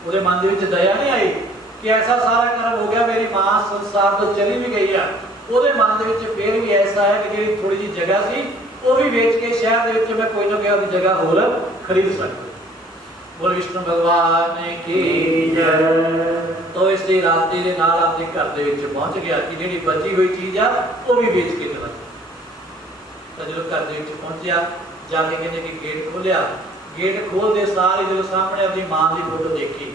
वो मन के दया नहीं आई कि ऐसा सारा कर्म हो गया, मेरी मां संसार तो चली भी गई है। वो मन के फिर भी ऐसा है कि जी थोड़ी जी जगह सी वो भी वेच के शहर के मैं कोई ना कोई जगह होर खरीद सकता। बोल विष्णु भगवान की जय। तो इस रास्ते के नाल अपने घर के पहुंच गया कि जी बची हुई चीज़ आ वो भी बेच के चला। तो जो घर के पहुंचा जाके कहते कि गेट खोलिया, गेट खोलते सारे जो सामने अपनी मां की फोटो देखी,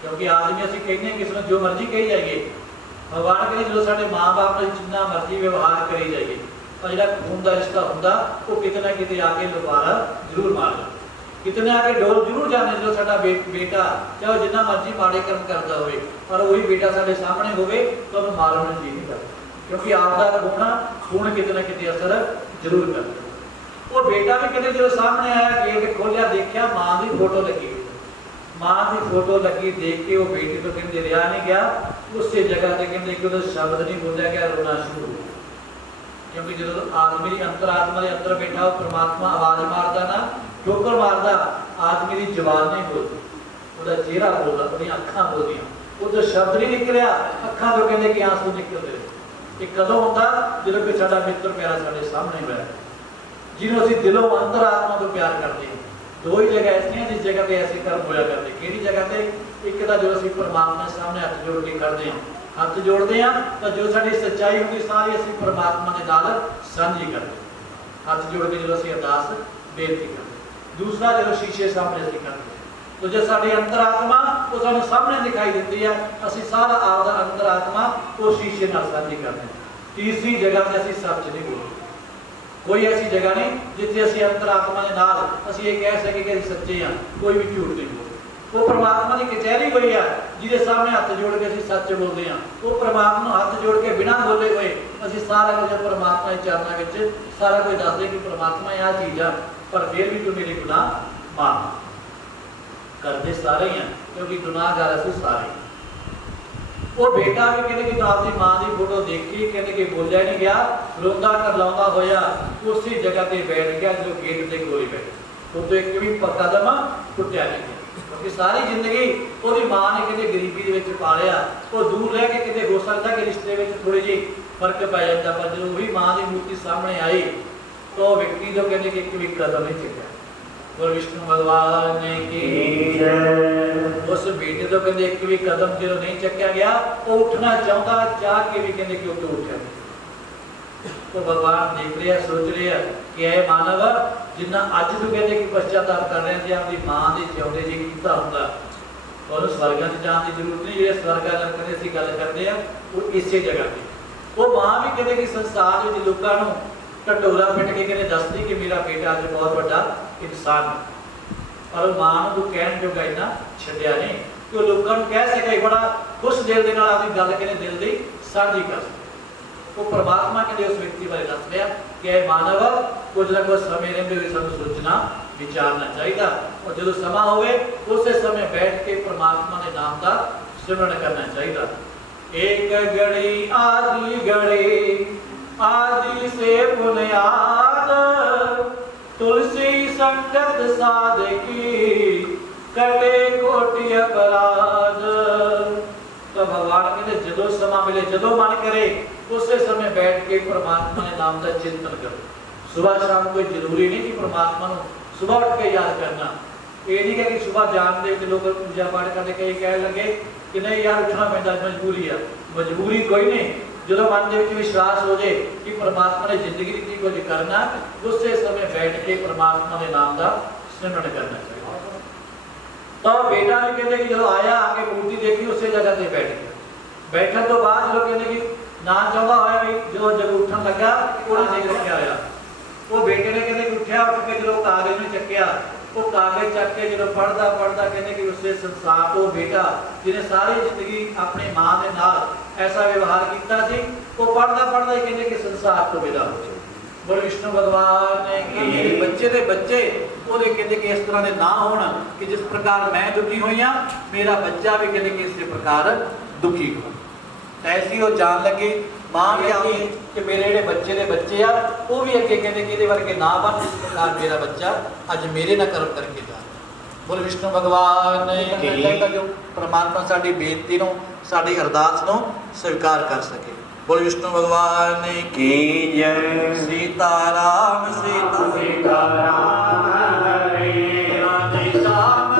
क्योंकि आदमी असं कहने किसी ने जो मर्जी कही जाइए, भगवान कहते जो साढ़े माँ बाप ने जिन्ना मर्जी व्यवहार करी जाइए पर जो खून का रिश्ता होंगे वो किते ना किते आके दोबारा जरूर मार जाए, कितने आके डोल जरूर जाने जो साडा बेटा चाहे जिन्ना मर्जी माड़े कर्म करता हो पर वही बेटा साडे सामने होवे तो उन्हें मारन नूं जी नहीं करता, क्योंकि आपका खून किते ना किते असर जरूर करता। वो बेटा भी कहते जो सामने आया गेट खोलिया देखा मां की फोटो लगी, मां की फोटो लगी देख के वो बेटी तो कहते रिहा नहीं गया, उस जगह से कहते कि शब्द नहीं बोलिया गया, रोना शुरू हो गया। क्योंकि जो आदमी की अंतरात्मा के अंदर बैठा वो परमात्मा आवाज मारता ना ठोकर मारता, आदमी की जबान नहीं बोलती, वो चेहरा बोलता, वो अखा बोलदियां, वो जो शब्द नहीं निकलिया अखा तो कहते कि आंसू निकलते। ये कदों होता जो कि साडा मित्र प्यारा साडे सामने होया, जिन्होंने असीं दिलों अंतरात्मा तो प्यार करते हैं। दो ही जगह ऐसी जिस जगह पे ऐसे कर्म होया करते, किहड़ी जगह पे एक तो जो असीं परमात्मा सामने हाथ जोड़ के करते हैं, हाथ जोड़ते हैं तो जो साडी सच्चाई होगी सारी असीं परमात्मा के नाल सांझी करते, हाथ जोड़ के जो असीं अरदास बेनती करते। दूसरा जो शीशे सामने असीं करते तो जो साडी अंतरात्मा वो सानूं सामने दिखाई देती है, असीं सारा आपदा अंतरात्मा वो शीशे नाल सांझी करते हैं। तीसरी जगह पे असीं सच नहीं बोलते, कोई ऐसी जगह नहीं जिथे असीं अंतरात्मा के नाल असीं ये कह सके कि सच्चे हाँ, कोई भी झूठ नहीं बोलते। वो परमात्मा की कचहरी हुई है जिहदे सामने हाथ जोड़ के असीं सच बोलते हैं, वो परमात्मा हाथ जोड़ के बिना बोले हुए असीं सारा कुछ परमात्मा के चरणों विच सारा कुछ दसदे कि परमात्मा यह चीज़ आ, पर फिर भी तू मेरे गुनाह माफ करते सारे ही हैं, क्योंकि गुनाहगार असीं सारे। वो बेटा भी कहते कि अपनी मां की फोटो देखी, कहते कि बोलिया नहीं गया, रोंदा करलाउंदा होया उसी जगह पे बैठ गया जो गेट के कोल बैठ, तो एक भी कदम टुटिया नहीं गया, क्योंकि सारी जिंदगी वो मां ने कहते गरीबी के पालिया, वो दूर रह के कहते हो सकता कि रिश्ते में थोड़ी जी फर्क पै जाता, पर जो वही मां की मूर्ति सामने आई तो व्यक्ति जो कहते कि एक भी कदम नहीं चुका। बोल विष्णु भगवान की जय। उस बेटे तो कहते एक भी कदम जो नहीं चक्या गया, वो उठना चाहता चाह के भी कहते कि वो उठा, तो भगवान देख रहे हैं सोच रहे हैं कि यह मानव जिन्ना अज तो कहते कि पश्चाताप कर रहे हैं जे अपनी मां के जिउंदे जी कीता हुंदा और स्वर्गां च जाण की जरूरत नहीं, जिहड़े स्वर्गां च कहते असीं गल करते हैं वो इसे जगह पे वो मां भी कहते कि संसार विच लोकां नूं ढंडोरा पिट के कहते दसदी कि मेरा बेटा अज बहुत बड़ा इंसान है, पर मां नूं कहण जोगा इन्ना छड्डिया नहीं कि वो लोकां नूं कह सके, बड़ा खुश दिल दे नाल अपनी गल कहते दिल दी साझी कर सके। वो परमात्मा कहते उस व्यक्ति बारे दस रहा कि मानव कुछ ना कुछ समय रहते हुए सब सोचना विचारना चाहिए, और जो समा होवे उस समय बैठ के परमात्मा के नाम का सिमरन करना चाहिए। एक घड़ी आदि से बुनियाद, तुलसी संगत साधकी कटे कोटि अपराध। तो भगवान कहते जो समा मिले जो मन करे उस समय बैठ के परमात्मा के नाम का चिंतन करो। सुबह शाम कोई जरूरी नहीं कि परमात्मा को सुबह उठ के याद करना, ये नहीं कि सुबह जान दे लोग पूजा पाठ करते कई कह लगे कि नहीं यार उठना पैदा मजबूरी है, मजबूरी कोई नहीं। जो मन के विश्वास हो जाए कि परमात्मा ने जिंदगी दी कुछ करना, उस समय बैठ के परमात्मा के नाम का स्मरण करना चाहिए। तो बेटा भी कहते कि जो आया आके मूर्ति देखी उस जगह से बैठ गया, बैठने तो बाद जो कहते कि ना चाहता होया भी जो जब उठन लगा वो नहीं रखा होया, वो बेटे ने कहते कि उठा उठ के जो कागज में चक्या, वो कागज चक के जो पढ़ता पढ़ता कहते कि उससे संसार को बेटा जिन्हें सारी जिंदगी अपने मां के नाल ऐसा व्यवहार किया सी, वो पढ़ता पढ़ता ही कहते कि संसार को विदा हो गया। बोल विष्णु भगवान की बच्चे दे बच्चे वो कहते कि इस तरह के ना होना कि जिस प्रकार मैं दुखी हुई हाँ मेरा बच्चा भी कहते कि इस प्रकार दुखी हो। ऐसी वो जान लगे मां भी आती कि मेरे ਜਿਹੜੇ ਬੱਚੇ ਦੇ ਬੱਚੇ ਆ ਉਹ ਵੀ ਅੱਗੇ ਕਹਿੰਦੇ ਕਿ ਇਹਦੇ ਵਰਗੇ ਨਾ ਬਣ ਜਿਸ ਪ੍ਰਕਾਰ ਮੇਰਾ ਬੱਚਾ ਅੱਜ ਮੇਰੇ ਨਾਲ ਕਰਮ ਕਰਕੇ ਜਾ। ਬੋਲ ਵਿਸ਼ਨੂੰ ਭਗਵਾਨ ਕੀ ਜੋ ਪ੍ਰਮਾਤਮਾ ਸਾਡੀ ਬੇਨਤੀ ਨੂੰ ਸਾਡੀ ਅਰਦਾਸ ਨੂੰ ਸਵੀਕਾਰ ਕਰ ਸਕੇ। बोल विष्णु भगवान की जय। सीताराम सीताराम हरे राधे श्याम।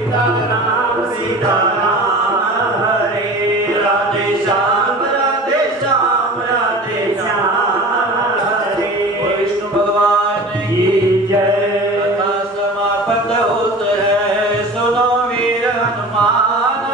सीताराम सीताराम हरे राधे श्याम राधे श्याम राधे श्याम हरे। विष्णु भगवान की जय। कथा समाप्त होत है, सुनो वीर हनुमान,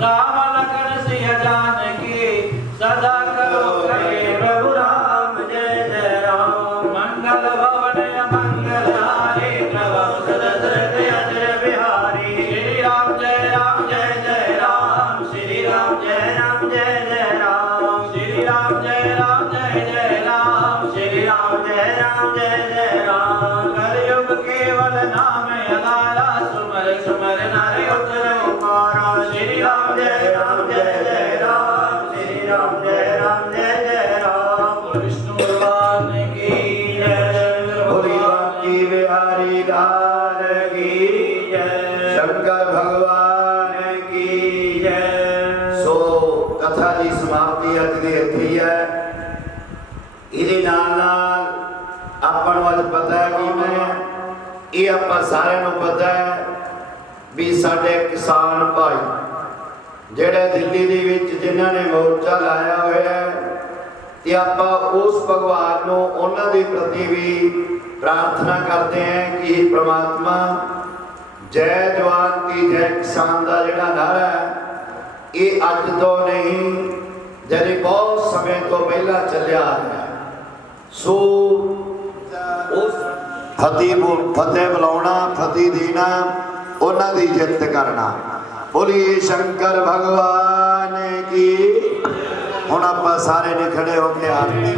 राम लखन सिया जानकी सदा करो कहे प्रभु राम। जय जय राम। मंगल भवन मंगल हारी, प्रभु सरदरत अजर बिहारी। श्री राम जय राम जय जय राम, श्री राम जय राम जय जय राम, श्री राम जय राम जय जय राम, श्री राम जय राम जय जय राम। कलयुग केवल नाम अलारा, सुमर सुमर नारे उतर उपारा। श्री राम जय राम जय जय राम, श्री राम जय राम जय जय राम। विष्णु भगवान की जय, बोली बांकी बिहारी लाल की जय। शंकर भगवान की जय। सो कथा की समाप्ति अज की इत्थे ही है। ਇਹਦੇ ਨਾਲ ਆਪਾਂ ਨੂੰ ਅੱਜ ਪਤਾ ਹੈ ਕਿ ਮੈਂ ਇਹ ਆਪਾਂ ਸਾਰਿਆਂ ਨੂੰ ਪਤਾ ਹੈ ਵੀ ਸਾਡੇ ਕਿਸਾਨ ਭਾਈ ਜਿਹੜੇ ਦਿੱਲੀ ਦੇ ਵਿੱਚ ਜਿਨ੍ਹਾਂ ਨੇ ਮੋਰਚਾ ਲਾਇਆ ਹੋਇਆ ਹੈ ਤੇ ਆਪਾਂ ਉਸ ਭਗਵਾਨ ਨੂੰ ਉਹਨਾਂ ਦੇ ਪ੍ਰਤੀ ਵੀ ਪ੍ਰਾਰਥਨਾ ਕਰਦੇ ਹਾਂ ਕਿ ਪ੍ਰਮਾਤਮਾ ਜੈ ਜਵਾਨ ਕੀ ਜੈ ਕਿਸਾਨ ਦਾ ਜਿਹੜਾ ਨਾਰਾ ਹੈ ਇਹ ਅੱਜ ਤੋਂ ਨਹੀਂ ਜਿਹੜੇ ਬਹੁਤ ਸਮੇਂ ਤੋਂ ਪਹਿਲਾਂ ਚੱਲਿਆ ਆ ਰਿਹਾ ਹੈ। ਸੋ ਉਸ ਫਤਿਹ ਬੁਲਾਉਣਾ, ਫਤਿਹ ਦੇਣਾ, ਉਹਨਾਂ ਦੀ ਜਿੱਤ ਕਰਨਾ। ਬੋਲੀਏ ਸ਼ੰਕਰ ਭਗਵਾਨ ਕੀ। ਹੁਣ ਆਪਾਂ ਸਾਰੇ ਨੇ ਖੜੇ ਹੋ ਕੇ ਆਰਤੀ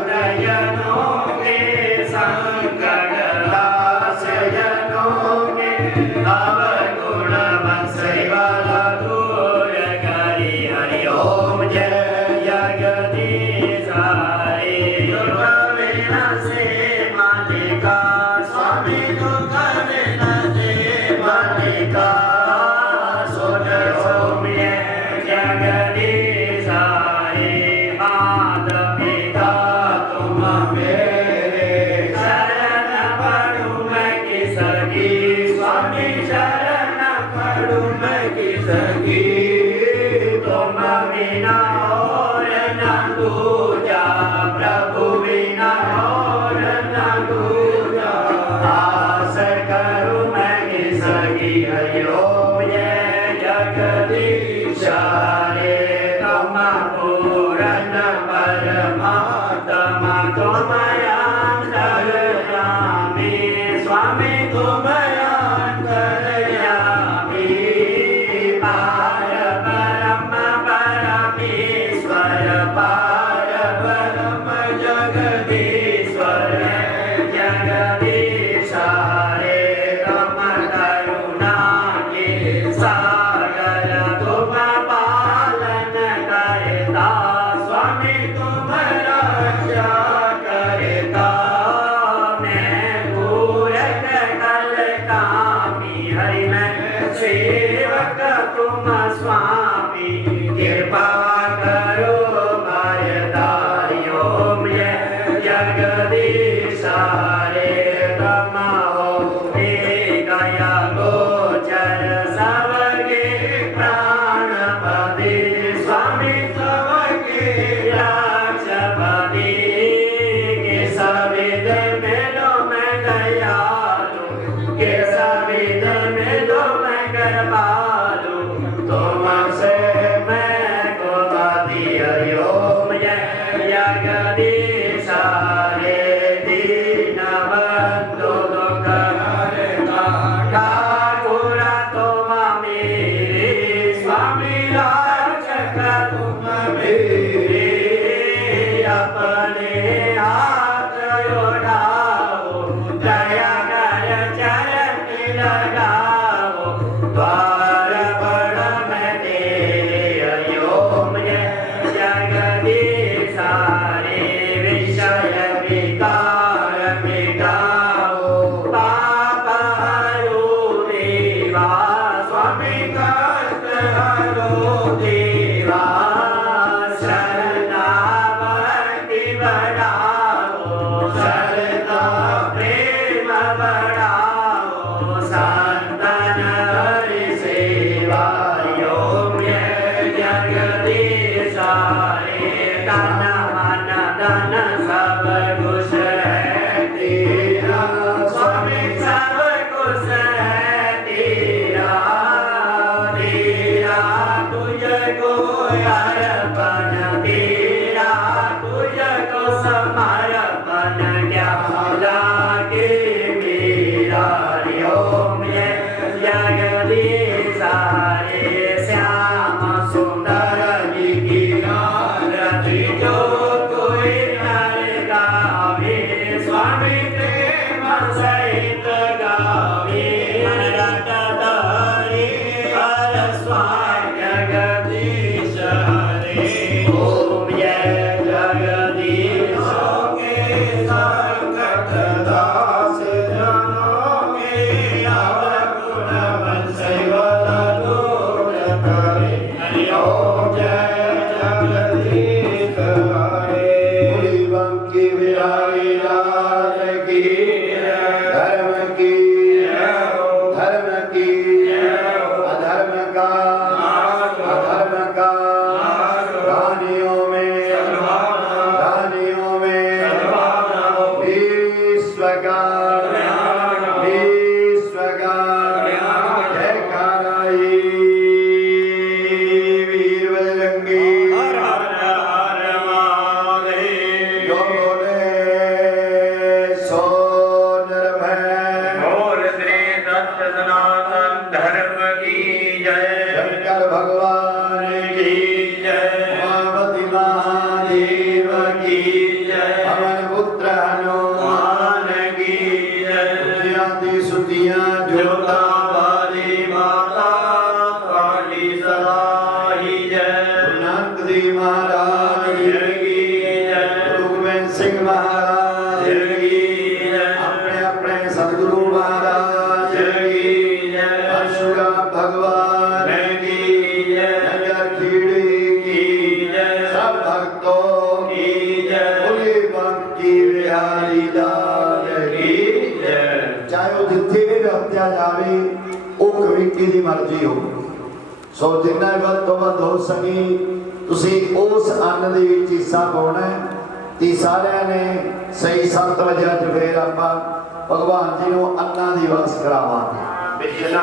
भक्तजनों के संकट नाश जनों के, अवगुण बंसई वाला दूर करी। हरि ओम जय जगदीश हरे। दुख विनाशे मालिका, स्वामी दुख विनाशे मालिका। सुन ओम जय जगदीश हरे। माता पिता तुम मेरे, शरण पड़ूं मैं किसकी। स्वामी शरण पड़ूं मैं किसकी। तुम बिना और न दूजा, प्रभु बिना और न दूजा। आस करूं मैं किसकी। हरि ओम जय जगदीश हरे। तुम पूर्ण परमात्मा, तुम अंतर्यामी। स्वामी तुम अंतर्यामी। पार ब्रह्म परमेश्वर, पार ब्रह्म जगदीश्वर। जगदीश हरे। तुम करुणा के सागर, तुम पालन करता। स्वामी तुम रक्षा करता। मैं पूरक कल कामी, हरि मैं सेवक तुम स्वामी। कृपा करो मारदारी। ओम जय जगदीश हरे। तुम हो गया गोचर सबके प्राणपति। स्वामी सबके रक्षपति। किस विध मिलो मैं दयालु, किस विध मिलो मैं कृपालु। तुमसे मैं को बाती। हरि ओम जय जगदीश हरे। दीनबंधु दुख हरता, ठाकुर तुम मेरे। स्वामी रक्षक तुम मेरे। अपने हाथ उठाओ, दया कर चरण लगाओ। द्वार ਮਿੱਟੀ ਦੀ ਮਰਜ਼ੀ ਹੋ। ਸੋ ਜਿੰਨਾ ਵੱਧ ਤੋਂ ਵੱਧ ਹੋ ਸਕੇ ਤੁਸੀਂ ਉਸ ਅੰਨ ਦੇ ਵਿੱਚ ਹਿੱਸਾ ਪਾਉਣਾ ਹੈ। ਤੇ ਸਾਰਿਆਂ ਨੇ ਸਹੀ 7 ਵਜੇ ਅੱਜ ਫੇਰ ਆਪਾਂ ਭਗਵਾਨ ਜੀ ਨੂੰ ਅੰਨਾਂ ਦੀ ਵਾਸ ਕਰਾਵਾਂਗੇ। ਵਿਸ਼ਨੂੰ